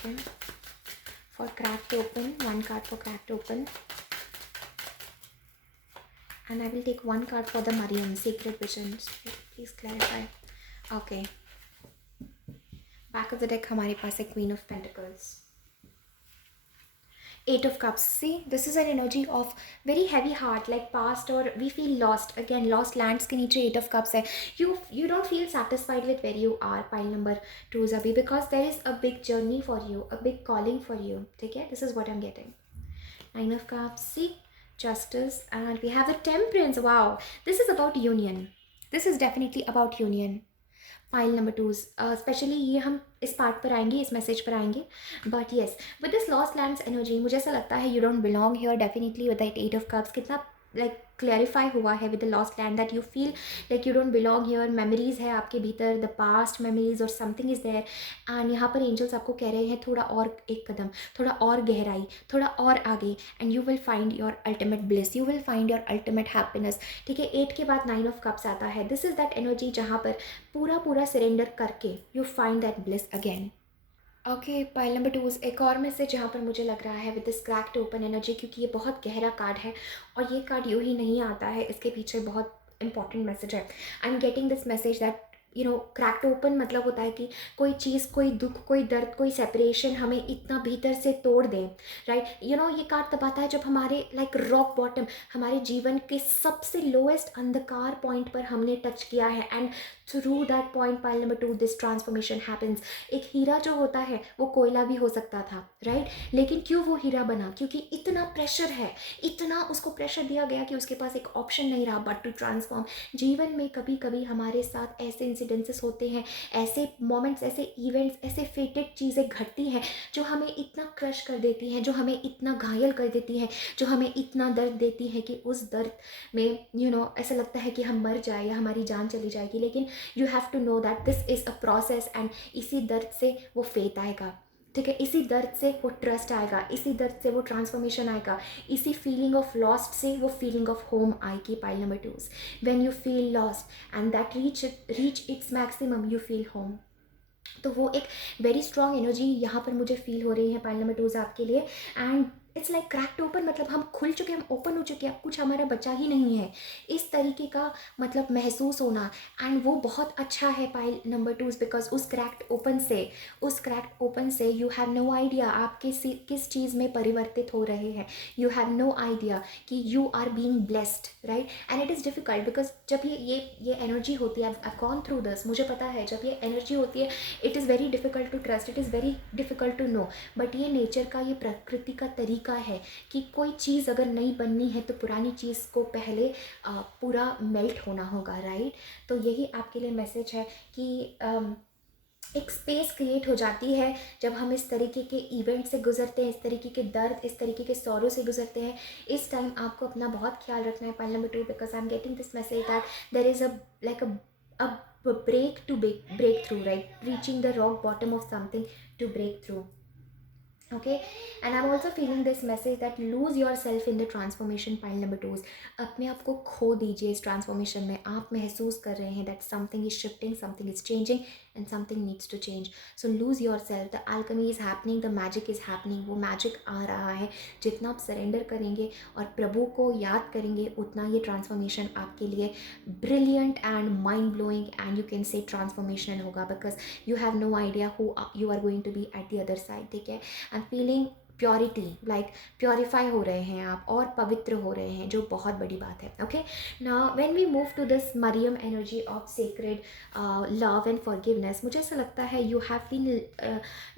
Okay, for cracked open, one card for cracked open, and I will take one card for the Mariam, Sacred Visions. Please clarify. Okay. Back of the deck हमारे पास है Queen of Pentacles, Eight of Cups. See, this is an energy of very heavy heart, like past, or we feel lost. Again, lost lands के नीचे Eight of Cups है. You don't feel satisfied with where you are, pile number 2 अभी, because there is a big journey for you, a big calling for you. ठीक है, this is what I'm getting. Nine of Cups. See, Justice, and we have the Temperance. Wow, this is about union. This is definitely about union. Pile number 2, specially ये हम इस part पर आएंगे, इस message पर आएंगे। But yes, with this lost lands energy मुझे ऐसा लगता है you don't belong here definitely with that at of cups. कितना लाइक क्लैरिफाई हुआ है with the lost land that you feel like you don't belong here. Memories है आपके भीतर, द पास्ट मेमोरीज और समथिंग इज़ देयर। एंड यहाँ पर angels आपको कह रहे हैं थोड़ा और एक कदम, थोड़ा और गहराई, थोड़ा और आगे, and you will find your ultimate bliss, you will find your ultimate happiness. ठीक है, 8 के बाद 9 ऑफ कप्स आता है। दिस इज़ दैट एनर्जी जहाँ पर पूरा सरेंडर करके you find that bliss again. Okay, pile number 2, एक और मैसेज जहाँ पर मुझे लग रहा है with this cracked open energy, क्योंकि ये बहुत गहरा कार्ड है और ये कार्ड यूँ ही नहीं आता है, इसके पीछे बहुत इंपॉर्टेंट मैसेज है। I am getting this message that you know cracked open मतलब होता है कि कोई चीज़, कोई दुख, कोई दर्द, कोई सेपरेशन हमें इतना भीतर से तोड़ दे, राइट। यू नो ये कार्ड तब आता है जब हमारे लाइक रॉक बॉटम, हमारे जीवन के सबसे लोएस्ट अंधकार पॉइंट पर हमने टच किया है, and through that point pile number 2 this transformation happens. एक हीरा जो होता है वो कोयला भी हो सकता था, राइट, लेकिन क्यों वो हीरा बना? क्योंकि इतना प्रेशर है, इतना उसको प्रेशर दिया गया कि उसके पास एक ऑप्शन नहीं रहा बट टू ट्रांसफॉर्म। जीवन में कभी कभी हमारे साथ ऐसे इंसिडेंसेस होते हैं, ऐसे मोमेंट्स, ऐसे इवेंट्स, ऐसे फेटेड चीज़ें घटती हैं जो हमें इतना क्रश कर देती हैं, जो हमें इतना घायल कर देती हैं, जो हमें इतना दर्द देती है कि उस दर्द में यू नो ऐसा लगता है कि हम मर जाए या हमारी जान चली जाएगी। लेकिन you have to know that this is a process, and इसी दर्द से वो फेत आएगा। ठीक है, इसी दर्द से वो ट्रस्ट आएगा, इसी दर्द से वो ट्रांसफॉर्मेशन आएगा, इसी फीलिंग ऑफ लॉस्ट से वो फीलिंग ऑफ होम आएगी। Pile number 2, when you feel lost and that reach its maximum, you feel home. तो वो एक वेरी स्ट्रॉन्ग एनर्जी यहाँ पर मुझे फील हो रही है पाइल नंबर 2 आपके लिए। And it's like cracked open, मतलब हम खुल चुके, हम ओपन हो चुके हैं, अब कुछ हमारा बचा ही नहीं है, इस तरीके का मतलब महसूस होना। एंड वो बहुत अच्छा है पाइल नंबर 2, बिकॉज उस क्रैक्ड ओपन से यू हैव नो आइडिया आप किस चीज़ में परिवर्तित हो रहे हैं। यू हैव नो आइडिया कि you are being blessed, right. And it is difficult because जब ये एनर्जी होती है, आई गॉन थ्रू दिस, मुझे पता है जब ये एनर्जी होती है it is very difficult to trust, it is very difficult to know. But ये नेचर का, ये प्रकृति का तरीका तरीका है कि कोई चीज़ अगर नई बननी है तो पुरानी चीज़ को पहले पूरा मेल्ट होना होगा, राइट। तो यही आपके लिए मैसेज है कि एक स्पेस क्रिएट हो जाती है जब हम इस तरीके के इवेंट से गुजरते हैं, इस तरीके के दर्द, इस तरीके के सौरों से गुजरते हैं। इस टाइम आपको अपना बहुत ख्याल रखना है pile number 2, because I am getting this message that there is a break to break through, right? Reaching the rock bottom of something to break through. Okay, and I'm also feeling this message that lose yourself in the transformation, pile number 2. अपने आप को खो दीजिए इस transformation में। आप महसूस कर रहे हैं that something is shifting, something is changing and something needs to change. So lose yourself, the alchemy is happening, the magic is happening. वो magic आ रहा है। जितना आप सरेंडर करेंगे और प्रभु को याद करेंगे उतना ये ट्रांसफॉर्मेशन आपके लिए brilliant and mind blowing and you can say transformational होगा, because you have no idea who you are going to be at the other side. ठीक है, एंड फीलिंग प्योरिटी, लाइक प्योरीफाई हो रहे हैं आप और पवित्र हो रहे हैं, जो बहुत बड़ी बात है। Okay, now when we move to this Mariam energy of sacred love and forgiveness, मुझे ऐसा लगता है you have been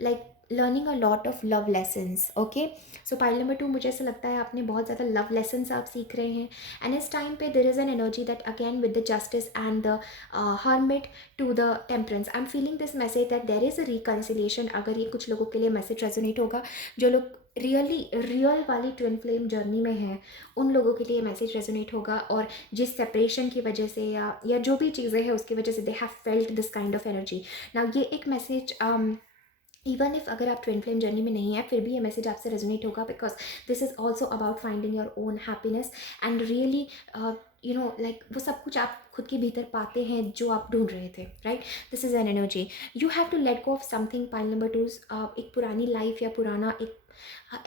like learning a lot of love lessons. Okay, so pile number 2, मुझे ऐसा लगता है आपने बहुत ज़्यादा लव लेसन्स आप सीख रहे हैं। एंड इस टाइम पे there is an energy that again with the justice and the hermit to the temperance, I am feeling this message that there is a reconciliation. अगर ये कुछ लोगों के लिए मैसेज रेजोनेट होगा, जो लोग रियल वाली ट्विन फ्लेम जर्नी में हैं, उन लोगों के लिए मैसेज रेजोनेट होगा। और जिस सेपरेशन की वजह से या जो भी चीज़ें हैं उसकी वजह से they have felt this kind of energy. Now ये एक मैसेज इवन इफ अगर आप ट्विन फ्लेम जर्नी में नहीं है, फिर भी ये मैसेज आपसे रेजोनेट होगा, because this is also about finding your own happiness and really you know like वो सब कुछ आप खुद के भीतर पाते हैं जो आप ढूंढ रहे थे, right. This is an energy, you have to let go of something pile number 2। एक पुरानी लाइफ या पुराना एक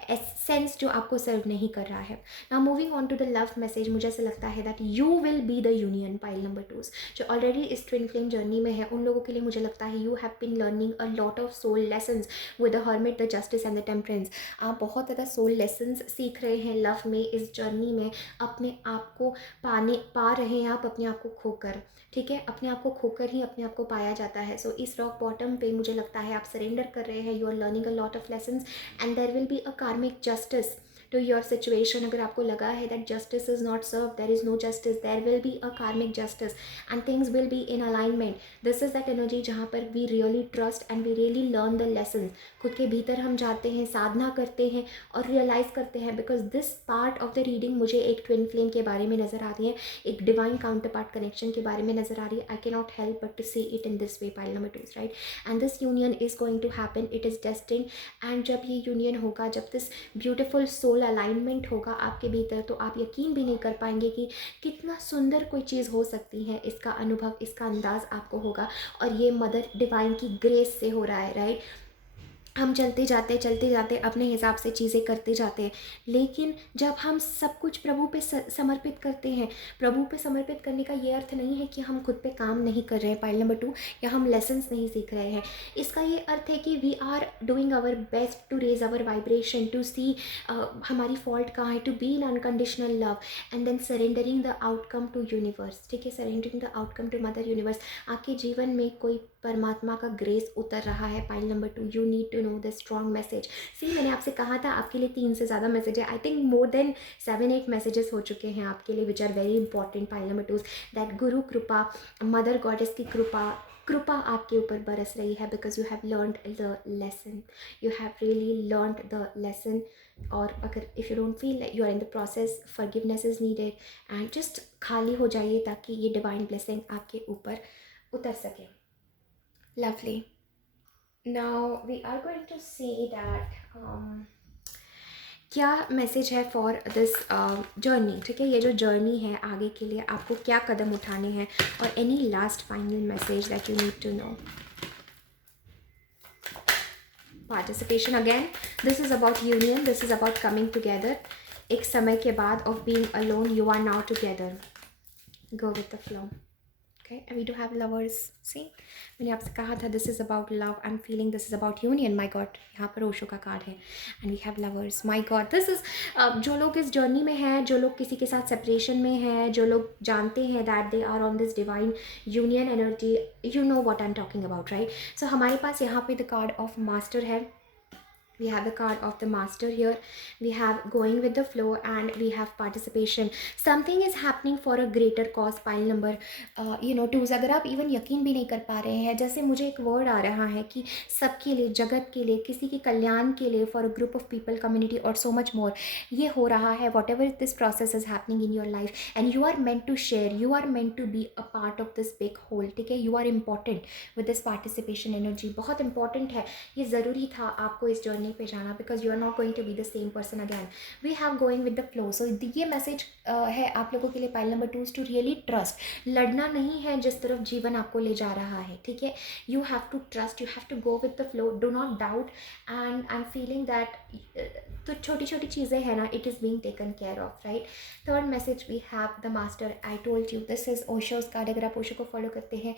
एसेंस जो आपको सर्व नहीं कर रहा है। Now moving on to the love message, मुझे ऐसा लगता है that you will be the union, pile number 2। जो ऑलरेडी इस ट्विन फ्लेम जर्नी में है उन लोगों के लिए मुझे लगता है you have been learning a lot of soul lessons with the hermit, the justice and the temperance. आप बहुत ज़्यादा सोल लेसन्स सीख रहे हैं लव में, इस जर्नी में अपने आप को पा रहे हैं आप अपने आप को खोकर। ठीक है, अपने आप को खोकर ही अपने आप को पाया जाता है। सो इस रॉक बॉटम पे मुझे लगता है आप सरेंडर कर रहे हैं, you are learning a lot of lessons and there will be a karmic justice to your situation. अगर आपको लगा है that justice is not serve, there is no justice, there will be a karmic justice and things will be in alignment. This is that energy जहाँ पर we really trust and we really learn the lesson. खुद के भीतर हम जाते हैं, साधना करते हैं और रियलाइज करते हैं, because this part of the reading मुझे एक ट्विन फ्लेम के बारे में नजर आ रही है, एक डिवाइन काउंटर पार्ट कनेक्शन के बारे में नजर आ रही है। I can not help but to see it in this way, pile number 2, right. And this union is going to happen, it is destined. And जब ये यूनियन होगा, जब दिस ब्यूटिफुल सोल अलाइनमेंट होगा आपके भीतर, तो आप यकीन भी नहीं कर पाएंगे कि कितना सुंदर कोई चीज़ हो सकती है। इसका अनुभव, इसका अंदाज आपको होगा और ये मदर डिवाइन की ग्रेस से हो रहा है, राइट। हम चलते जाते अपने हिसाब से चीज़ें करते जाते हैं, लेकिन जब हम सब कुछ प्रभु पे समर्पित करते हैं, प्रभु पे समर्पित करने का ये अर्थ नहीं है कि हम खुद पे काम नहीं कर रहे हैं, पाइल नंबर 2, या हम लेसन्स नहीं सीख रहे हैं। इसका ये अर्थ है कि we are doing our best to raise our vibration, to see हमारी फॉल्ट कहाँ है, to be in unconditional love and then surrendering the outcome to universe. ठीक है, surrendering the outcome to mother universe. आपके जीवन में कोई परमात्मा का ग्रेस उतर रहा है, pile number 2, you need to know the strong message. See, मैंने आपसे कहा था आपके लिए 3 से ज़्यादा मैसेज है, I think more than 7-8 messages हो चुके हैं आपके लिए, which are very important, pile number 2। That guru कृपा, मदर गॉडेस की कृपा आपके ऊपर बरस रही है, because you have learned the lesson, you have really learned the lesson. और अगर if you don't feel you are in the process, forgiveness is needed and just खाली हो जाइए ताकि ये डिवाइन ब्लेसिंग आपके ऊपर उतर सके। Lovely. Now we are going to see that क्या मैसेज है फॉर दिस जर्नी। ठीक है, ये जो जर्नी है आगे के लिए आपको क्या कदम उठाने हैं, और any last final message that you need to know. Participation again, this is about union, this is about coming together. एक समय के बाद of being alone, you are now together, go with the flow. Okay, and we do have lovers. See, मैंने आपसे कहा था this is about love. I'm feeling this is about union. My God, यहाँ पर ओशो का कार्ड है and we have lovers. My God, this is जो लोग इस जर्नी में हैं, जो लोग किसी के साथ सेपरेशन में हैं, जो लोग जानते हैं that they are on this divine union energy, you know what I'm talking about, right? So हमारे पास यहाँ पे the card of master है, we have the card of the master here, we have going with the flow, and we have participation. Something is happening for a greater cause. Pile number twos, अगर आप even यकीन भी नहीं कर पा रहे हैं, जैसे मुझे एक वर्ड आ रहा है कि सबके लिए, जगत के लिए, किसी के कल्याण के लिए, for a group of people, community और सो मच मोर, ये हो रहा है. Whatever this process is happening in your life, and you are meant to share, you are meant to be a part of this big whole. ठीक है, you are important with this participation energy. बहुत important है, ये ज़रूरी था आपको इस journey पे जाना, because you are not going to B the same person again. We have going with the flow. So ये मैसेज है आप लोगों के लिए pile number 2 to really trust. लड़ना नहीं है जिस तरफ जीवन आपको ले जा रहा है. ठीक है, you have to trust, you have to go with the flow, do not doubt. And I am feeling that तो छोटी छोटी चीज़ें हैं ना, it is being taken care of, right. Third message we have the master. I told you this is Osho's card. अगर आप ओशो को follow करते हैं,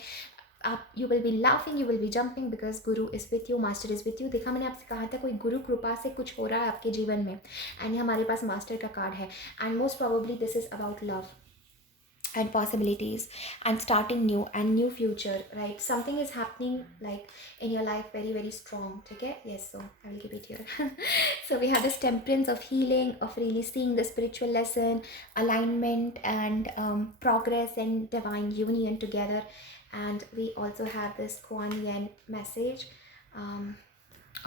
आप you will be laughing, you will be jumping, because guru is with you, master is with you. देखा, मैंने आपसे कहा था कोई गुरु कृपा से कुछ हो रहा है आपके जीवन में, एंड हमारे पास मास्टर का कार्ड है. And most probably this is about love and possibilities and starting new and new future, right. Something is happening like in your life very very strong. Okay, yes, so I will keep it here. So we have this temperance of healing, of really seeing the spiritual lesson, alignment, and progress and divine union together. And we also have this Kuan Yin message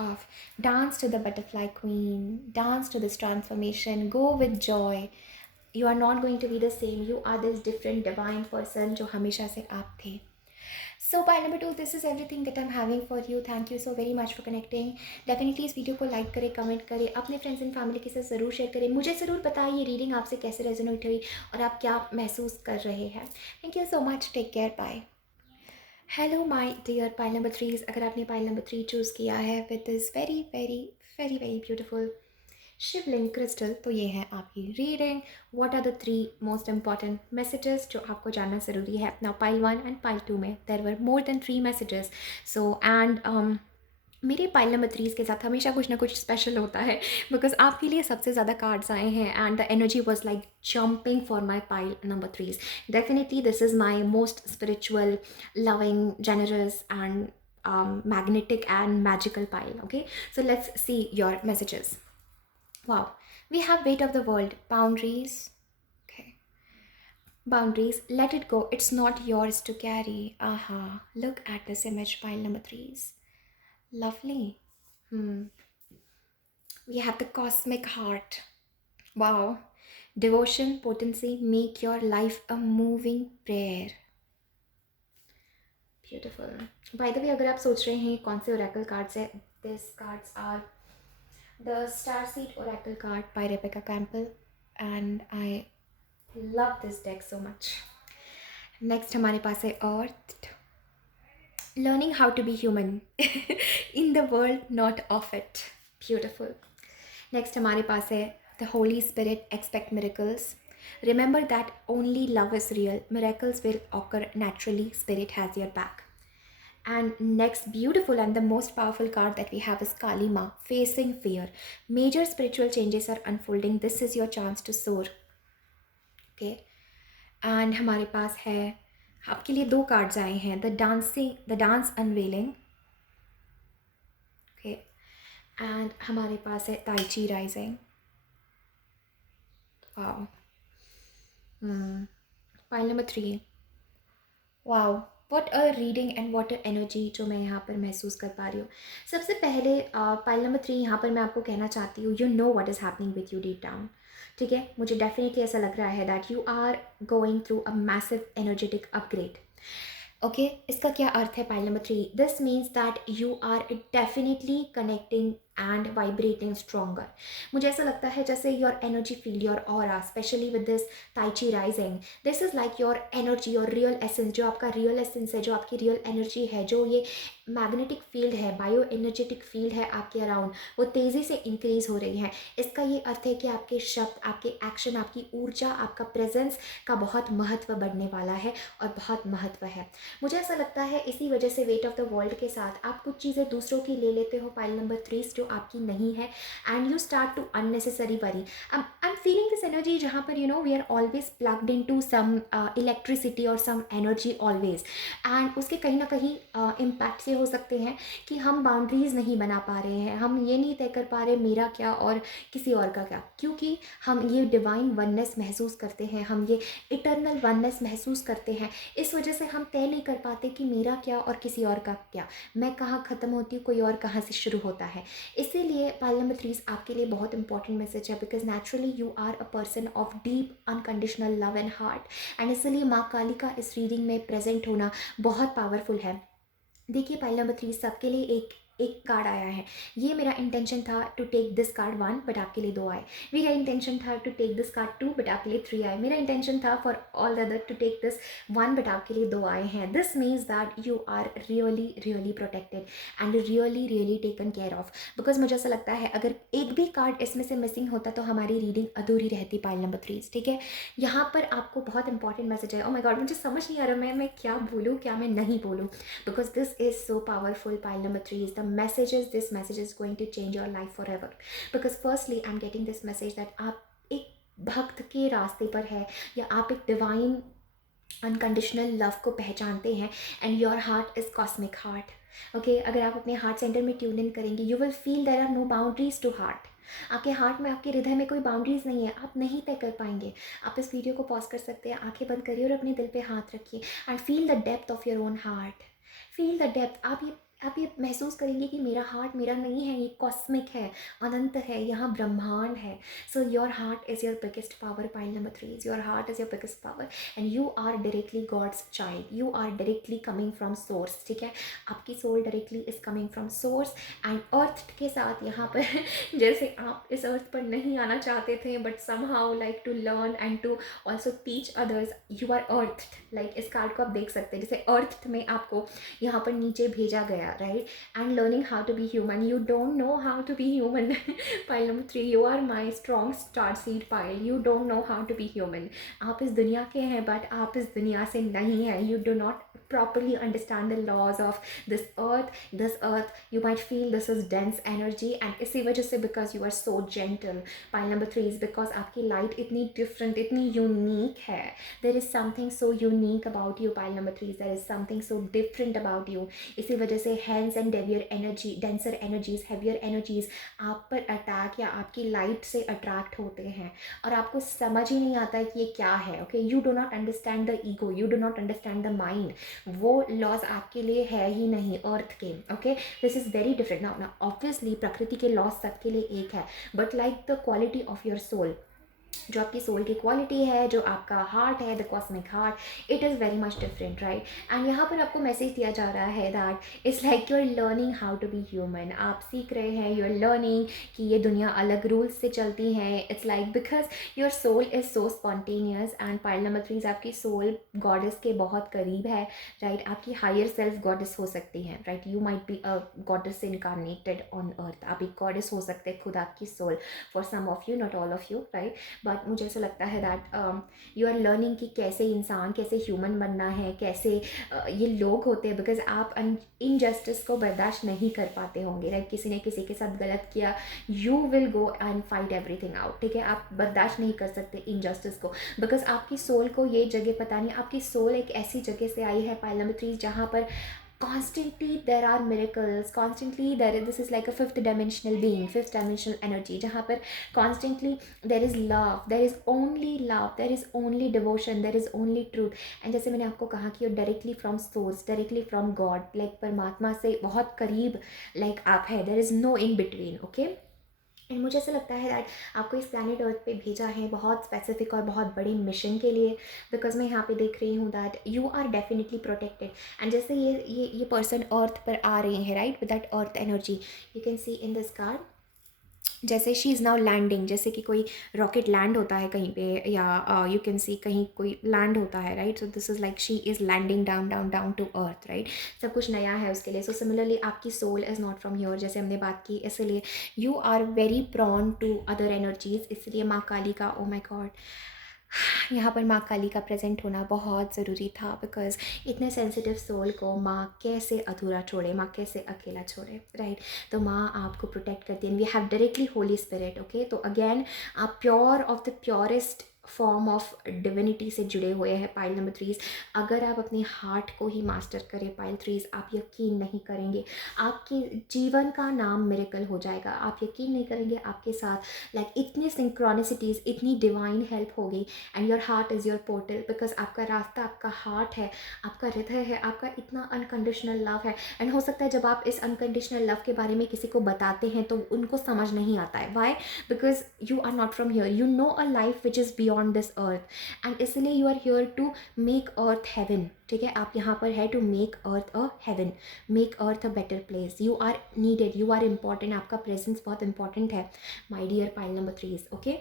of dance to the butterfly queen, dance to this transformation, go with joy. You are not going to be the same. You are this different divine person जो हमेशा से आप थे. So pile number 2, this is everything that I'm having for you. Thank you so very much for connecting. Definitely इस video को like करें, comment करें, अपने फ्रेंड्स एंड फैमिली के साथ ज़रूर शेयर करें. मुझे ज़रूर बताइए ये रीडिंग आपसे कैसे रेजोनेट हुई और आप क्या महसूस कर रहे हैं. Thank you so much, take care, bye. Hello my dear pile number 3. अगर आपने पाइल नंबर 3 चूज़ किया है with this very very very very beautiful Shivling crystal, तो ये है आपकी reading. What are the 3 most important messages जो आपको जानना ज़रूरी है. नाउ पाइल 1 एंड पाइल 2 में there were more than 3 messages. So and मेरे पाइल नंबर 3 के साथ हमेशा कुछ ना कुछ स्पेशल होता है, बिकॉज आपके लिए सबसे ज़्यादा कार्ड्स आए हैं, and the energy was like jumping for my pile number 3. Definitely this is my most spiritual, loving, generous and magnetic and magical pile. Okay, so let's see your messages. Wow, we have weight of the world, boundaries. Okay, boundaries, let it go, it's not yours to carry. Aha, look at this image, pile number 3's. Lovely. We have the cosmic heart. Wow, devotion, potency, make your life a moving prayer. Beautiful. By the way, अगर आप सोच रहे हैं कौन से oracle cards है, these cards are the Starseed Oracle card by Rebecca Campbell, and I love this deck so much. Next हमारे पास है Earth, learning how to be human in the world, not of it. Beautiful. Next हमारे पास है the Holy Spirit, expect miracles. Remember that only love is real. Miracles will occur naturally. Spirit has your back. And next beautiful and the most powerful card that we have is Kali Ma, facing fear. Major spiritual changes are unfolding. This is your chance to soar. Okay. And हमारे पास है, आपके लिए 2 cards आए हैं, the dance unveiling. Okay. And हमारे पास है Tai Chi rising. Wow. Pile number 3. Wow. What a reading and what a energy जो मैं यहाँ पर महसूस कर पा रही हूँ. सबसे पहले पाइल नंबर 3 यहाँ पर मैं आपको कहना चाहती हूँ, you know what is happening with you deep down. ठीक है, मुझे डेफिनेटली ऐसा लग रहा है that you are going through a massive energetic upgrade. Okay, इसका क्या अर्थ है pile number 3? This means that you are definitely connecting and vibrating stronger. मुझे ऐसा लगता है जैसे your energy field, your aura, specially with this Tai Chi rising, this is like your energy, your real essence, जो आपका real essence है, जो आपकी रियल एनर्जी है, जो ये मैग्नेटिक फील्ड है, बायो एनर्जेटिक फील्ड है आपके अराउंड, वो तेज़ी से इंक्रीज़ हो रही है. इसका ये अर्थ है कि आपके शब्द, आपके एक्शन, आपकी ऊर्जा, आपका प्रेजेंस का बहुत महत्व बढ़ने वाला है और बहुत महत्व है. मुझे ऐसा लगता है इसी वजह से वेट ऑफ द वर्ल्ड के साथ आप कुछ चीज़ें दूसरों की ले लेते हो पाइल नंबर 3 जो जो आपकी नहीं है, and you start to unnecessary worry. I am feeling this energy जहाँ पर we are always plugged in to some electricity और सम एनर्जी ऑलवेज, एंड उसके कहीं ना कहीं इम्पैक्ट ये हो सकते हैं कि हम बाउंड्रीज़ नहीं बना पा रहे हैं, हम ये नहीं तय कर पा रहे मेरा क्या और किसी और का क्या, क्योंकि हम ये डिवाइन वननेस महसूस करते हैं, हम ये इटर्नल वननेस महसूस करते हैं. इस वजह से हम तय नहीं कर पाते कि मेरा क्या और किसी और का क्या, मैं कहाँ ख़त्म होती हूँ, कोई और कहाँ से शुरू होता है. इसीलिए पाइल नंबर 3 आपके लिए बहुत इंपॉर्टेंट मैसेज है, because naturally you are a person of deep unconditional love and heart, and इसलिए माँ काली का इस रीडिंग में प्रेजेंट होना बहुत पावरफुल है. देखिए पाइल नंबर 3 सबके लिए एक एक कार्ड आया है. ये मेरा इंटेंशन था to take this card 1, but आपके लिए 2 आए. मेरा इंटेंशन था to take this card 2, but आपके लिए 3 आए. मेरा इंटेंशन था for all the other to take this 1, but आपके लिए 2 आए हैं. This means that you are really really protected and really really taken care of. Because मुझे ऐसा लगता है अगर एक भी कार्ड इसमें से मिसिंग होता तो हमारी रीडिंग अधूरी रहती पाइल नंबर 3. ठीक है, यहाँ पर आपको बहुत इंपॉर्टेंट मैसेज है. ओ माय गॉड, मुझे समझ नहीं आ रहा मैं क्या बोलूँ क्या मैं नहीं बोलूँ, because this is so powerful. Pile number 3 is the messages. This message is going to change your life forever, because firstly I'm getting this message that आप एक भक्त के रास्ते पर है, या आप एक डिवाइन अनकंडीशनल लव को पहचानते हैं, and your heart is cosmic heart. Okay, अगर आप अपने हार्ट सेंटर में ट्यून इन करेंगे, you will feel there are no boundaries to heart. आपके हार्ट में, आपके हृदय में कोई बाउंड्रीज नहीं है, आप नहीं तय कर पाएंगे. आप इस वीडियो को पॉज कर सकते हैं, आंखें बंद करिए और अपने दिल पे हाथ रखिए, and feel the depth of your own heart. Feel the depth. आप ये महसूस करेंगे कि मेरा हार्ट मेरा नहीं है, ये कॉस्मिक है, अनंत है, यहाँ ब्रह्मांड है. So your heart is your biggest power. Pile number 3, your heart is your biggest power, and you are directly God's child. You are directly coming from source. ठीक है, आपकी soul directly is coming from source. And earth के साथ यहाँ पर जैसे आप इस अर्थ पर नहीं आना चाहते थे, but somehow like to learn and to also teach others, you are earth. Like इस कार्ड को आप देख सकते हैं, जैसे अर्थ में आपको यहाँ पर नीचे भेजा गया, right, and learning how to be human. You don't know how to be human. Pile number 3, you are my strong star seed pile. You don't know how to be human. आप इस दुनिया के हैं, बट आप इस दुनिया से नहीं हैं. You do not properly understand the laws of this earth. You might feel this is dense energy, and इसी वजह से because you are so gentle. Pile number 3 is because आपकी light इतनी different, इतनी unique है. There is something so unique about you. Pile number 3, there is something so different about you. इसी वजह से hence and denser energies, heavier energies आप पर attack या आपकी लाइट से अट्रैक्ट होते हैं, और आपको समझ ही नहीं आता है कि ये क्या है. Okay, you do not understand the ego, you do not understand the mind. वो लॉज आपके लिए है ही नहीं अर्थ के. Okay, this is very different. ना ऑब्वियसली प्रकृति के लॉज सबके लिए एक है, but like the quality of your soul, जो आपकी सोल की क्वालिटी है, जो आपका हार्ट है, the cosmic heart, it is very much different, right. And यहाँ पर आपको मैसेज दिया जा रहा है that it's like you are learning how to be human. आप सीख रहे हैं, यू आर लर्निंग कि ये दुनिया अलग रूल्स से चलती है. It's like because your soul is so spontaneous. And pile number 3 आपकी सोल गॉडेस के बहुत करीब है, राइट. आपकी हायर सेल्फ गॉडेस हो सकती है, right. You might be a goddess incarnated on earth. आप एक गॉडेस हो सकते हैं, खुद आपकी soul, for some of you, not all of you, right. But मुझे ऐसा लगता है दैट यू आर लर्निंग कि कैसे इंसान, कैसे ह्यूमन बनना है, कैसे ये लोग होते हैं, बिकॉज आप इनजस्टिस को बर्दाश्त नहीं कर पाते होंगे, राइट. किसी ने किसी के साथ गलत किया, you will go and fight everything out. ठीक है, आप बर्दाश्त नहीं कर सकते इनजस्टिस को, बिकॉज आपकी सोल को ये जगह पता नहीं. आपकी सोल एक ऐसी जगह से आई है पाइल नंबर 3 जहाँ पर constantly there are miracles, constantly this is like a fifth dimensional being, fifth dimensional energy, जहाँ पर constantly there is love, there is only love, there is only devotion, there is only truth. and जैसे मैंने आपको कहा कि you're directly from source, directly from God, like परमात्मा से बहुत करीब like आप है, there is no in between. okay, and मुझे ऐसा लगता है दैट आपको इस प्लानट अर्थ पे भेजा है बहुत स्पेसिफिक और बहुत बड़े मिशन के लिए, बिकॉज मैं यहाँ पे देख रही हूँ that you are definitely protected. And जैसे ये पर्सन अर्थ पर आ रहे हैं, right, with that earth energy, you can see in this card, जैसे शी इज़ नाउ लैंडिंग, जैसे कि कोई रॉकेट लैंड होता है कहीं पे, या यू कैन सी कहीं कोई लैंड होता है, right. So this is like she is landing down down down to earth, right. सब कुछ नया है उसके लिए. सो सिमिलरली आपकी soul is not from here, जैसे हमने बात की, इसलिए you are very prone to other energies. इसलिए माँ काली का, ओ माई गॉड, यहाँ पर माँ काली का प्रेजेंट होना बहुत ज़रूरी था, बिकॉज इतने सेंसिटिव सोल को माँ कैसे अधूरा छोड़े, माँ कैसे अकेला छोड़े, राइट। तो माँ आपको प्रोटेक्ट करती है। We have directly Holy Spirit, okay. तो अगेन आप pure of the purest form of divinity से जुड़े हुए हैं पाइल नंबर 3। अगर आप अपने हार्ट को ही मास्टर करें पाइल 3, आप यकीन नहीं करेंगे आपके जीवन का नाम मिरेकल हो जाएगा। आप यकीन नहीं करेंगे आपके साथ लाइक इतने सिंक्रोनिसिटीज़, इतनी डिवाइन हेल्प होगी। And your heart is your portal, because आपका रास्ता आपका हार्ट है, आपका हृदय है, आपका इतना अनकंडीशनल लव है। एंड हो सकता है जब आप इस अनकंडीशनल लव के बारे में किसी को बताते हैं तो उनको समझ नहीं आता है। Why? Because you are not from here, you know a life which is beyond this earth, and इसलिए you are here to make earth heaven. ठीक है, आप यहाँ पर है to make earth a heaven, make earth a better place. You are needed, you are important, आपका presence बहुत important है my dear pile number 3, okay.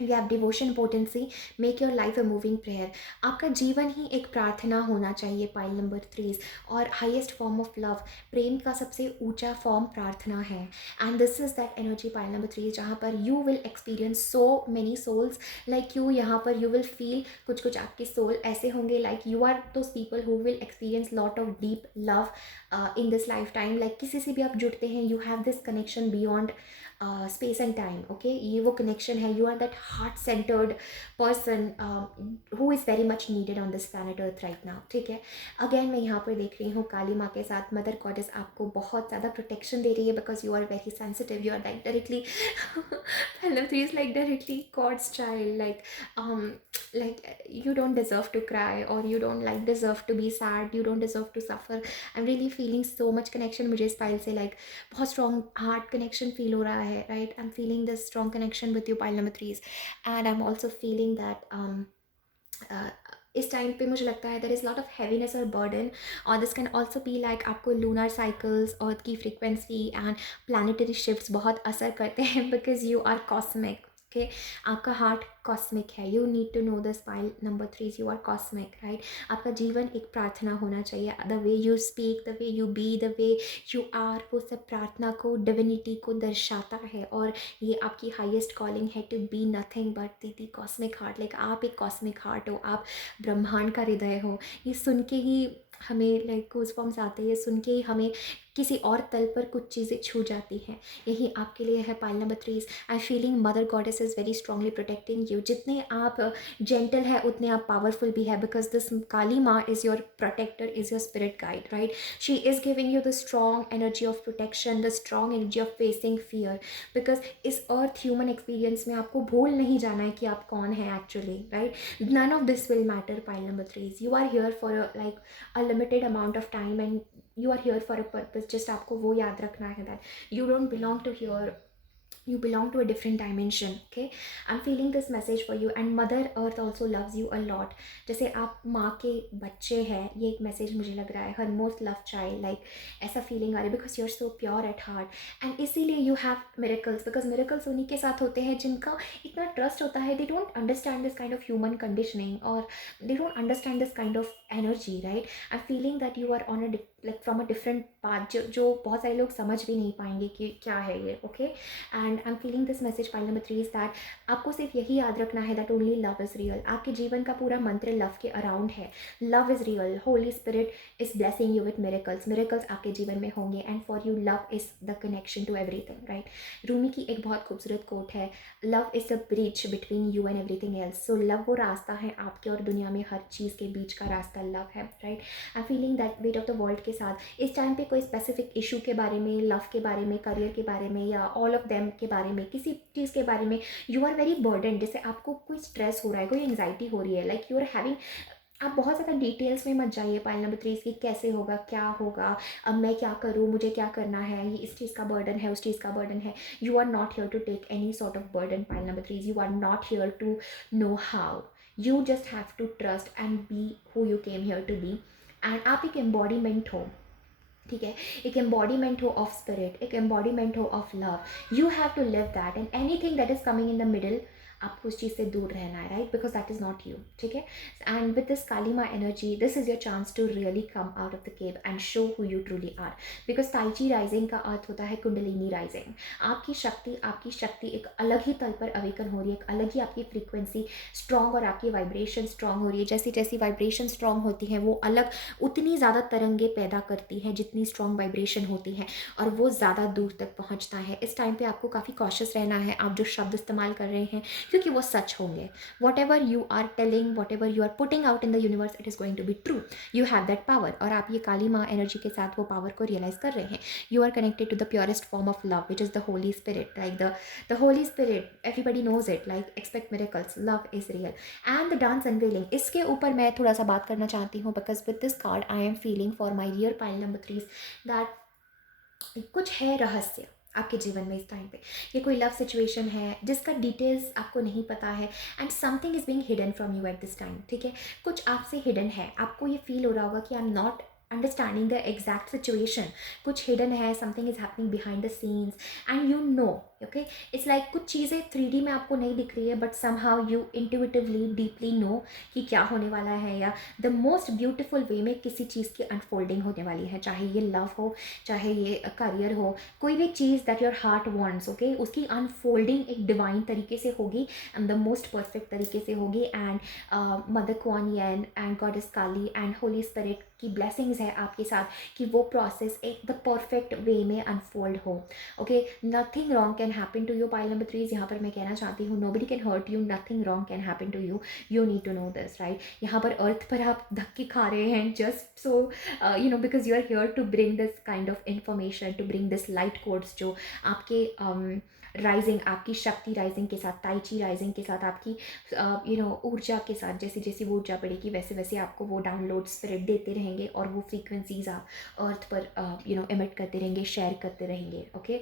You have devotion potency, make your life a moving prayer. आपका जीवन ही एक प्रार्थना होना चाहिए pile number 3। और हाईएस्ट फॉर्म ऑफ लव, प्रेम का सबसे ऊंचा फॉर्म प्रार्थना है। And this is that energy pile number 3 जहाँ पर you will experience so many souls like you. यहाँ पर यू विल फील कुछ कुछ आपके सोल ऐसे होंगे like you are those people who will experience lot of deep love in this lifetime. Like किसी से भी आप जुड़ते हैं, you have this connection beyond space and time, okay. ये वो कनेक्शन है, you are that heart centred person who is very much needed on this planet earth right now, ठीक है। अगेन मैं यहाँ पर देख रही हूँ काली माँ के साथ मदर गॉडेस आपको बहुत ज़्यादा प्रोटेक्शन दे रही है, because you are very sensitive, you are like directly मतलब is like directly God's child, like you don't deserve to cry, or you don't like deserve to be sad, you don't deserve to suffer. I'm really feeling so much connection मुझे इस file से like बहुत strong heart connection feel हो रहा है, right? I'm feeling this strong connection with you pile number 3s, and I'm also feeling that uh, इस time पे मुझे लगता है there is lot of heaviness और बर्डन, और this can also be like आपको लूनर साइकिल्स, अर्थ की frequency and planetary shifts बहुत असर करते हैं, because you are cosmic, okay. आपका हार्ट कॉस्मिक है, you need to know this pile number 3, you are cosmic, right. आपका जीवन एक प्रार्थना होना चाहिए। The way you speak, the way you B, the way you are, वो सब प्रार्थना को, डिविनिटी को दर्शाता है। और ये आपकी हाईएस्ट कॉलिंग है to be nothing but the cosmic heart. Like आप एक कॉस्मिक हार्ट हो, आप ब्रह्मांड का हृदय हो। ये सुन के ही हमें लाइक गूज़बम्स आते हैं, सुन के ही हमें किसी और तल पर कुछ चीज़ें छू जाती हैं। यही आपके लिए है pile number 3। I feeling mother goddess is very strongly protecting you. जितने आप जेंटल है उतने आप पावरफुल भी है, बिकॉज दिस काली माँ is your protector, is your spirit guide, right. She is giving you the strong energy of protection, the strong energy of facing fear, because इस earth human experience में आपको भूल नहीं जाना है कि आप कौन है actually, right. None of this will matter pile number 3। You are here for like a limited amount of time, and you are here for a purpose. just आपको वो याद रखना है that you don't belong to here, you belong to a different dimension, okay. I'm feeling this message for you, and mother earth also loves you a lot. जैसे आप माँ के बच्चे हैं, ये एक मैसेज मुझे लग रहा है, her most loved child, like ऐसा फीलिंग आ रही है, because you're so pure at heart, and इसीलिए you have miracles, because miracles उन्हीं के साथ होते हैं जिनका इतना ट्रस्ट होता है, they don't understand this kind of human conditioning, or they don't understand this kind of energy, right. I'm feeling that you are on a like from a different path, जो बहुत सारे लोग समझ भी नहीं पाएंगे कि क्या है ये, okay. And I am feeling this message pile number 3 is that आपको सिर्फ यही याद रखना है that only love is real. आपके जीवन का पूरा मंत्र लव के अराउंड है। Love is real, Holy Spirit is blessing you with miracles, miracles आपके जीवन में होंगे, and for you love is the connection to everything, right. Rumi की एक बहुत खूबसूरत कोट है, love is the bridge between you and everything else. So love वो रास्ता है आपके और दुनिया में हर चीज़ के बीच का रास्ता लव है, right. I am feeling that weight of the world के साथ इस टाइम पे कोई स्पेसिफिक इशू के बारे में, लव के बारे में, करियर के बारे में, या ऑल ऑफ देम के बारे में, किसी चीज़ के बारे में यू आर वेरी बर्डन। जैसे आपको कोई स्ट्रेस हो रहा है, कोई एंग्जाइटी हो रही है, लाइक यू आर हैविंग, आप बहुत ज़्यादा डिटेल्स में मत जाइए पाइल नंबर 3 की, कैसे होगा, क्या होगा, अब मैं क्या करूँ, मुझे क्या करना है, ये इस चीज़ का बर्डन है, उस चीज़ का बर्डन है। You are not here to take any sort of burden pile number 3, you are not here to know how, you just have to trust and be who you came here to be. And आप एक embodiment हो, ठीक है, एक embodiment हो of spirit, एक embodiment हो of love. You have to live that, and anything that is coming in the middle, आपको उस चीज़ से दूर रहना है, right, because that is not you, ठीक है। एंड विद दिस काली माँ energy, this is your chance to really come out of the cave and show who you truly are, because ताइची राइजिंग का अर्थ होता है कुंडलिनी राइजिंग। आपकी शक्ति एक अलग ही तल पर अवेकन हो रही है, एक अलग ही आपकी फ्रीक्वेंसी स्ट्रॉन्ग और आपकी वाइब्रेशन स्ट्रॉन्ग हो रही है। जैसी जैसी वाइब्रेशन स्ट्रॉन्ग होती है वो अलग उतनी ज़्यादा तरंगे पैदा करती है जितनी स्ट्रॉन्ग वाइब्रेशन होती है, और वो ज़्यादा दूर तक पहुंचता है। इस टाइम पे आपको काफ़ी कॉशियस रहना है आप जो शब्द इस्तेमाल कर रहे हैं, क्योंकि वो सच होंगे। Whatever you are telling, whatever you are putting out in the universe, it is going to be true. You have that power, और आप ये काली माँ एनर्जी के साथ वो पावर को रियलाइज कर रहे हैं। You are connected to the purest form of love, which is the Holy Spirit, like the Holy Spirit, everybody knows it, like expect miracles, love is real. And the dance unveiling, इसके ऊपर मैं थोड़ा सा बात करना चाहती हूँ, because with this card I am feeling for my rear pile number 3 that कुछ है रहस्य आपके जीवन में इस टाइम पे। ये कोई लव सिचुएशन है जिसका डिटेल्स आपको नहीं पता है, and something is being hidden from you at this time, ठीक है। कुछ आपसे हिडन है, आपको ये फील हो रहा होगा कि I am not understanding the exact situation, कुछ हिडन है, something is happening behind the scenes and you know, okay. It's like कुछ चीज़ें 3D में आपको नहीं दिख रही है, but somehow you intuitively deeply know कि क्या होने वाला है, या द मोस्ट ब्यूटिफुल वे में किसी चीज़ की अनफोल्डिंग होने वाली है, चाहे ये लव हो, चाहे ये करियर हो, कोई भी चीज़ that your heart wants, okay, उसकी अनफोल्डिंग एक डिवाइन तरीके से होगी एंड द मोस्ट परफेक्ट तरीके से होगी। And mother Kuan yen and goddess Kali and Holi spirit की ब्लेसिंग्स है आपके साथ कि वो प्रोसेस एक द परफेक्ट वे में अनफोल्ड हो, ओके। Nothing wrong can happen to you. Pile number 3 यहाँ पर मैं कहना चाहती हूँ, nobody can hurt you, nothing wrong can happen to you, you need to know this, right. यहाँ पर अर्थ पर आप धक्के खा रहे हैं just so you know, because you are here to bring this kind of information, to bring this light codes जो आपके राइजिंग, आपकी शक्ति राइजिंग के साथ, ताइची राइजिंग के साथ, आपकी यू नो ऊर्जा के साथ, जैसी जैसी वो ऊर्जा बढ़ेगी वैसे वैसे आपको वो डाउनलोड स्पिरिट देते रहेंगे, और वो फ्रीक्वेंसीज आप अर्थ पर यू नो इमिट करते रहेंगे, शेयर करते रहेंगे, ओके।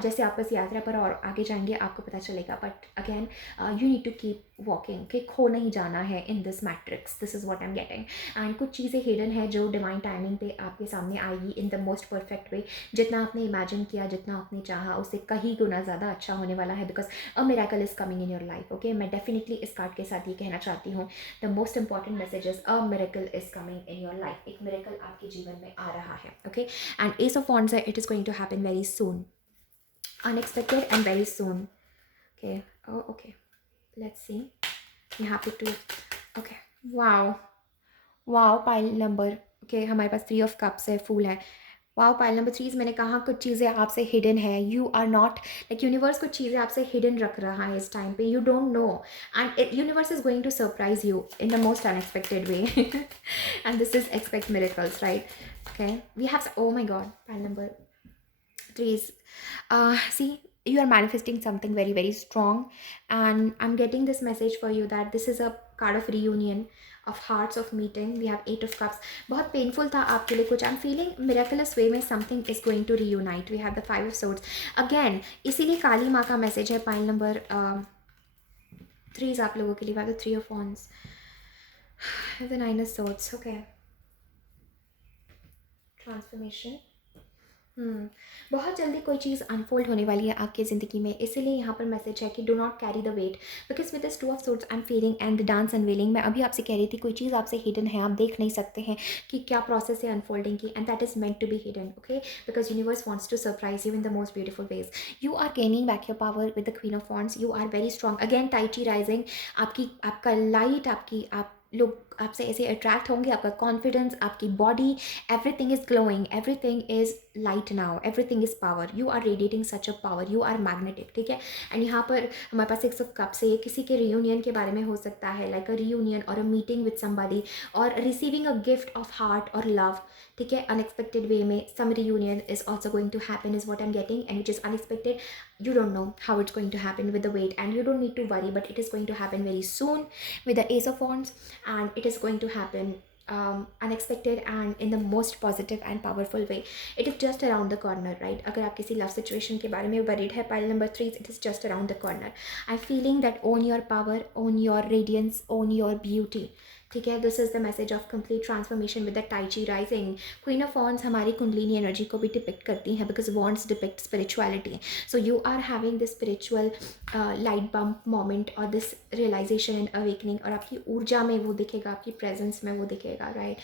जैसे आप इस यात्रा पर और आगे जाएंगे आपको पता चलेगा, but again you need to keep walking, कि खो नहीं जाना है in this matrix, this is what I am getting. And कुछ चीज़ें हिडन है जो डिवाइन टाइमिंग पे आपके सामने आएगी इन द मोस्ट परफेक्ट वे। जितना आपने इमेजिन किया, जितना आपने चाहा, उससे कहीं गुना ज़्यादा अच्छा होने वाला है, because a miracle is coming in your life, okay. मैं डेफिनेटली इस कार्ड के साथ ये कहना चाहती हूँ, the most important message is a miracle is coming in your life, एक मिरेकल आपके जीवन में आ रहा है, okay. And ace of wands है, it is going to happen very soon, unexpected and very soon, okay. Okay, let's see यहाँ पे 2, okay, wow wow, pile number, okay, हमारे पास 3 ऑफ कप्स है, फूल है। वाओ, पाइल नंबर 3, मैंने कहा कुछ चीज़ें आपसे हिडन है, you are not like, universe कुछ चीज़ें आपसे हिडन रख रहा है इस टाइम पे, you don't know, and universe is going to surprise you in the most unexpected way and this is expect miracles, right, okay. We have, oh my God, pile number 3 is see, you are manifesting something very very strong, and I'm getting this message for you that this is a card of reunion, of hearts, of meeting. We have 8 of cups, बहुत painful था आपके लिए कुछ, I'm feeling miraculous way में something is going to reunite. We have the 5 of swords again, इसीलिए काली माँ का message है पाइल नंबर 3 आप लोगों के लिए। We have the 3 of wands, the 9 of swords, okay, transformation। बहुत जल्दी कोई चीज़ अनफोल्ड होने वाली है आपकी ज़िंदगी में, इसीलिए यहाँ पर मैसेज है कि do not carry the weight, because with this 2 of swords I am feeling and the dance unveiling. मैं अभी आपसे कह रही थी कोई चीज़ आपसे हिडन है, आप देख नहीं सकते हैं कि क्या प्रोसेस है अनफोल्डिंग की, and that is meant to be hidden, okay, because universe wants to surprise you in the most beautiful ways. You are gaining back your power with the queen of wands, you are very strong, again tai chi rising, आपका light, आप लोग आपसे ऐसे attract होंगे, आपका confidence, आपकी body, everything is glowing, everything is light now, everything is power, you are radiating such a power, you are magnetic, ठीक है। एंड यहाँ पर हमारे पास 6 ऑफ कप्स है, ये किसी के रियूनियन के बारे में हो सकता है, लाइक अ रियूनियन और अ मीटिंग विद समबडी, और receiving a gift of heart और लव, ठीक है, अनएक्सपेक्टेड वे में। Some reunion is also going to happen is what I am getting, and which is unexpected, you don't know how it's going to happen with the weight, and you don't need to worry, but it is going to happen very soon with the Ace of Wands, and it is going to happen unexpected and in the most positive and powerful way. It is just around the corner, right? अगर आप किसी love situation के बारे में worried है, pile number 3, it is just around the corner. I'm feeling that own your power, own your radiance, own your beauty, ठीक है, this is the message of complete transformation with the tai chi rising. Queen of wands हमारी kundalini energy को भी depict करती हैं, because wands depict spirituality. So you are having this spiritual light bump moment और this realization and awakening, और आपकी ऊर्जा में वो दिखेगा, आपकी प्रेजेंस में वो दिखेगा, right.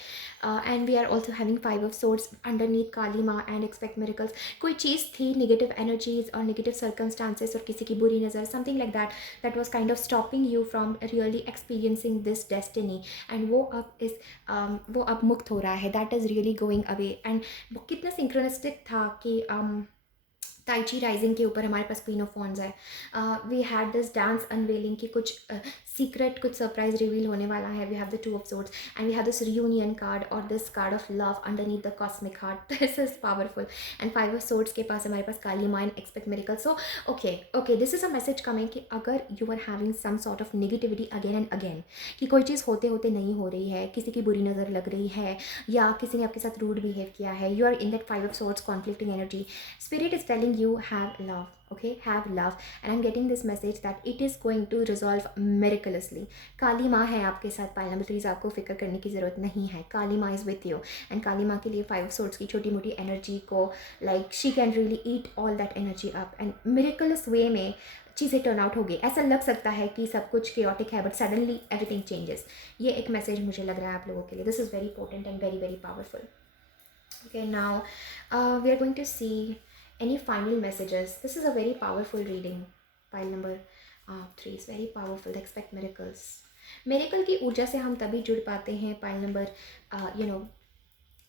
And we are also having 5 of swords underneath Kali Maa and expect miracles. कोई चीज़ थी, नेगेटिव एनर्जीज और नेगेटिव सर्कमस्टांसेस और किसी की बुरी नज़र, something like that, that was kind of stopping you from really experiencing this destiny. And वो अब मुक्त हो रहा है. That is really going away. And वो कितना सिंक्रोनिस्टिक था कि ताइची राइजिंग के ऊपर हमारे पास क्वीन ऑफ वॉन्ड्स है. We had this dance unveiling की कुछ सीक्रेट, कुछ सरप्राइज रिवील होने वाला है. We have the 2 of swords and we have this reunion card और this card of love underneath the cosmic heart. This is powerful. And 5 of swords के पास हमारे पास Kali Maa and expect miracle. So okay, this is a message coming कि अगर you are having some sort of negativity again and again, कि कोई चीज़ होते होते नहीं हो रही है, किसी की बुरी नज़र लग रही है, या किसी ने आपके साथ रूड बिहेव किया है, you are in that 5 of swords conflicting energy. Spirit is telling you have love, okay, have love. And I'm getting this message that it is going to resolve miraculously. काली माँ है आपके साथ. Pile number 3, आपको फिक्र करने की ज़रूरत नहीं है. काली माँ इज़ विथ यू. एंड काली माँ के लिए 5 ऑफ सोर्ड्स की छोटी मोटी एनर्जी को, like she can really eat all that energy up, and miraculous way में चीज़ें टर्न आउट हो गई. ऐसा लग सकता है कि सब कुछ केओटिक है, बट सडनली एवरीथिंग चेंजेस. ये एक मैसेज मुझे लग रहा है आप लोगों के लिए. This is very important and very very powerful. Okay, now we are going to see any final messages. This is a very powerful reading. Pile number 3 is very powerful. Expect miracles. Miracle की ऊर्जा से हम तभी जुड़ पाते हैं. Pile number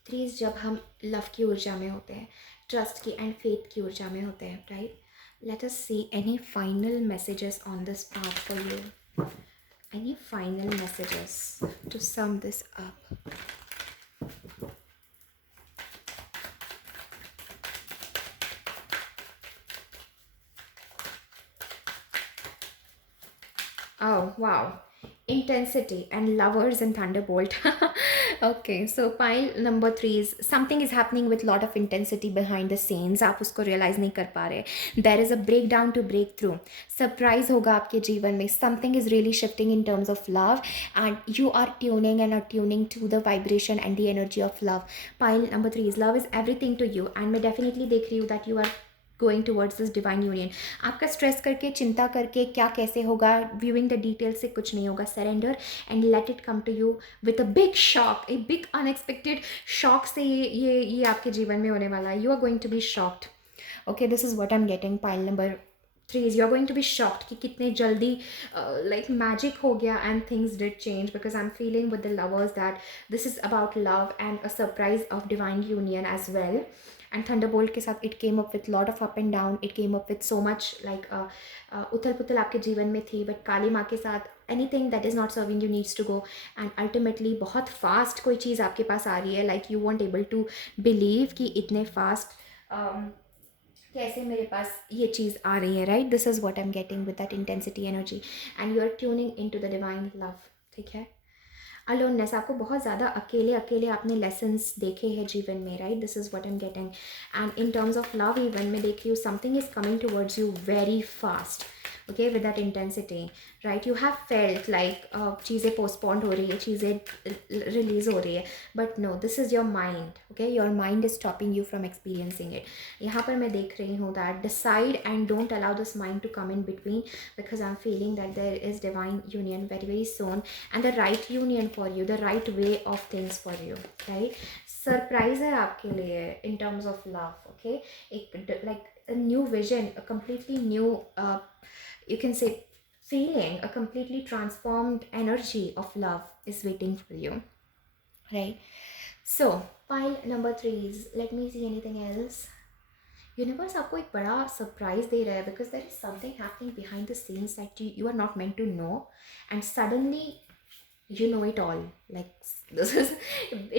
3 जब हम लव की ऊर्जा में होते हैं, ट्रस्ट की एंड फेथ की ऊर्जा में होते हैं, right. Let us see any final messages on this path for you. Any final messages to sum this up. Oh, wow. Intensity and lovers and thunderbolt. Okay, so pile number 3 is something is happening with lot of intensity behind the scenes. आप उसको realize नहीं कर पा रहे. There is a breakdown to break through. Surprise होगा आपके जीवन में. Something is really shifting in terms of love, and you are tuning and attuning to the vibration and the energy of love. Pile number 3 is love is everything to you, and मैं definitely देख रही हूँ that you are going towards this divine union. आपका stress करके, चिंता करके क्या कैसे होगा, व्यूइंग द डिटेल्स से कुछ नहीं होगा. Surrender and let it come to you with a big shock. A big unexpected shock से ये आपके जीवन में होने वाला है. You are going to be shocked. Okay, this is what I am getting. Pile number 3 is you're going to be shocked कि कितने जल्दी like magic हो गया and things did change, because I'm feeling with the lovers that this is about love and a surprise of divine union as well. And thunderbolt के साथ it came up with lot of up and down. It came up with so much like उथल पुथल आपके जीवन में थी, but काली माँ के साथ anything that is not serving you needs to go. and ultimately बहुत fast कोई चीज़ आपके पास आ रही है, like you weren't able to believe कि इतने fast कैसे मेरे पास ये चीज़ आ रही है, right. This is what I am getting with that intensity energy, and you are tuning in to the divine love. ठीक है. अलोननेस, आपको बहुत ज़्यादा अकेले अकेले आपने लेसन्स देखे हैं जीवन में, right. This is what I am getting. And in terms of love even मैं देख रही हूँ something is coming towards you very fast. okay, with that intensity, right. You have felt like चीज़ें postponed हो रही है, चीज़ें release हो रही है, but no, this is your mind. okay, your mind is stopping you from experiencing it. यहाँ पर मैं देख रही हूँ that decide and don't allow this mind to come in between, because I'm feeling that there is divine union very very soon, and the right union for you, the right way of things for you, right. Surprise है आपके लिए in terms of love. okay, एक like a new vision, a completely new you can say feeling, a completely transformed energy of love is waiting for you, right. So pile number 3 is, let me see anything else. Universe आपको एक बड़ा surprise दे रहा है, because there is something happening behind the scenes that you are not meant to know, and suddenly you know it all. Like this is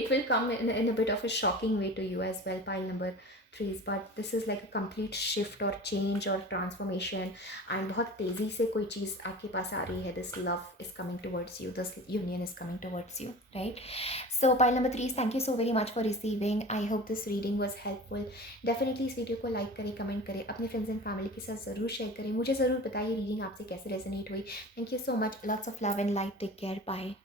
it will come in a bit of a shocking way to you as well. Pile number 3, but this is like a complete shift or change or transformation, and बहुत तेज़ी से कोई चीज़ आपके पास आ रही है. This love is coming towards you, this union is coming towards you, right. So pile number 3, thank you so very much for receiving. I hope this reading was helpful. Definitely इस video को like करें, comment करें, अपने friends and family के साथ ज़रूर share करें. मुझे ज़रूर बताइए रीडिंग आपसे कैसे रेजोनेट हुई. Thank you so much. Lots of love and light. Take care. Bye.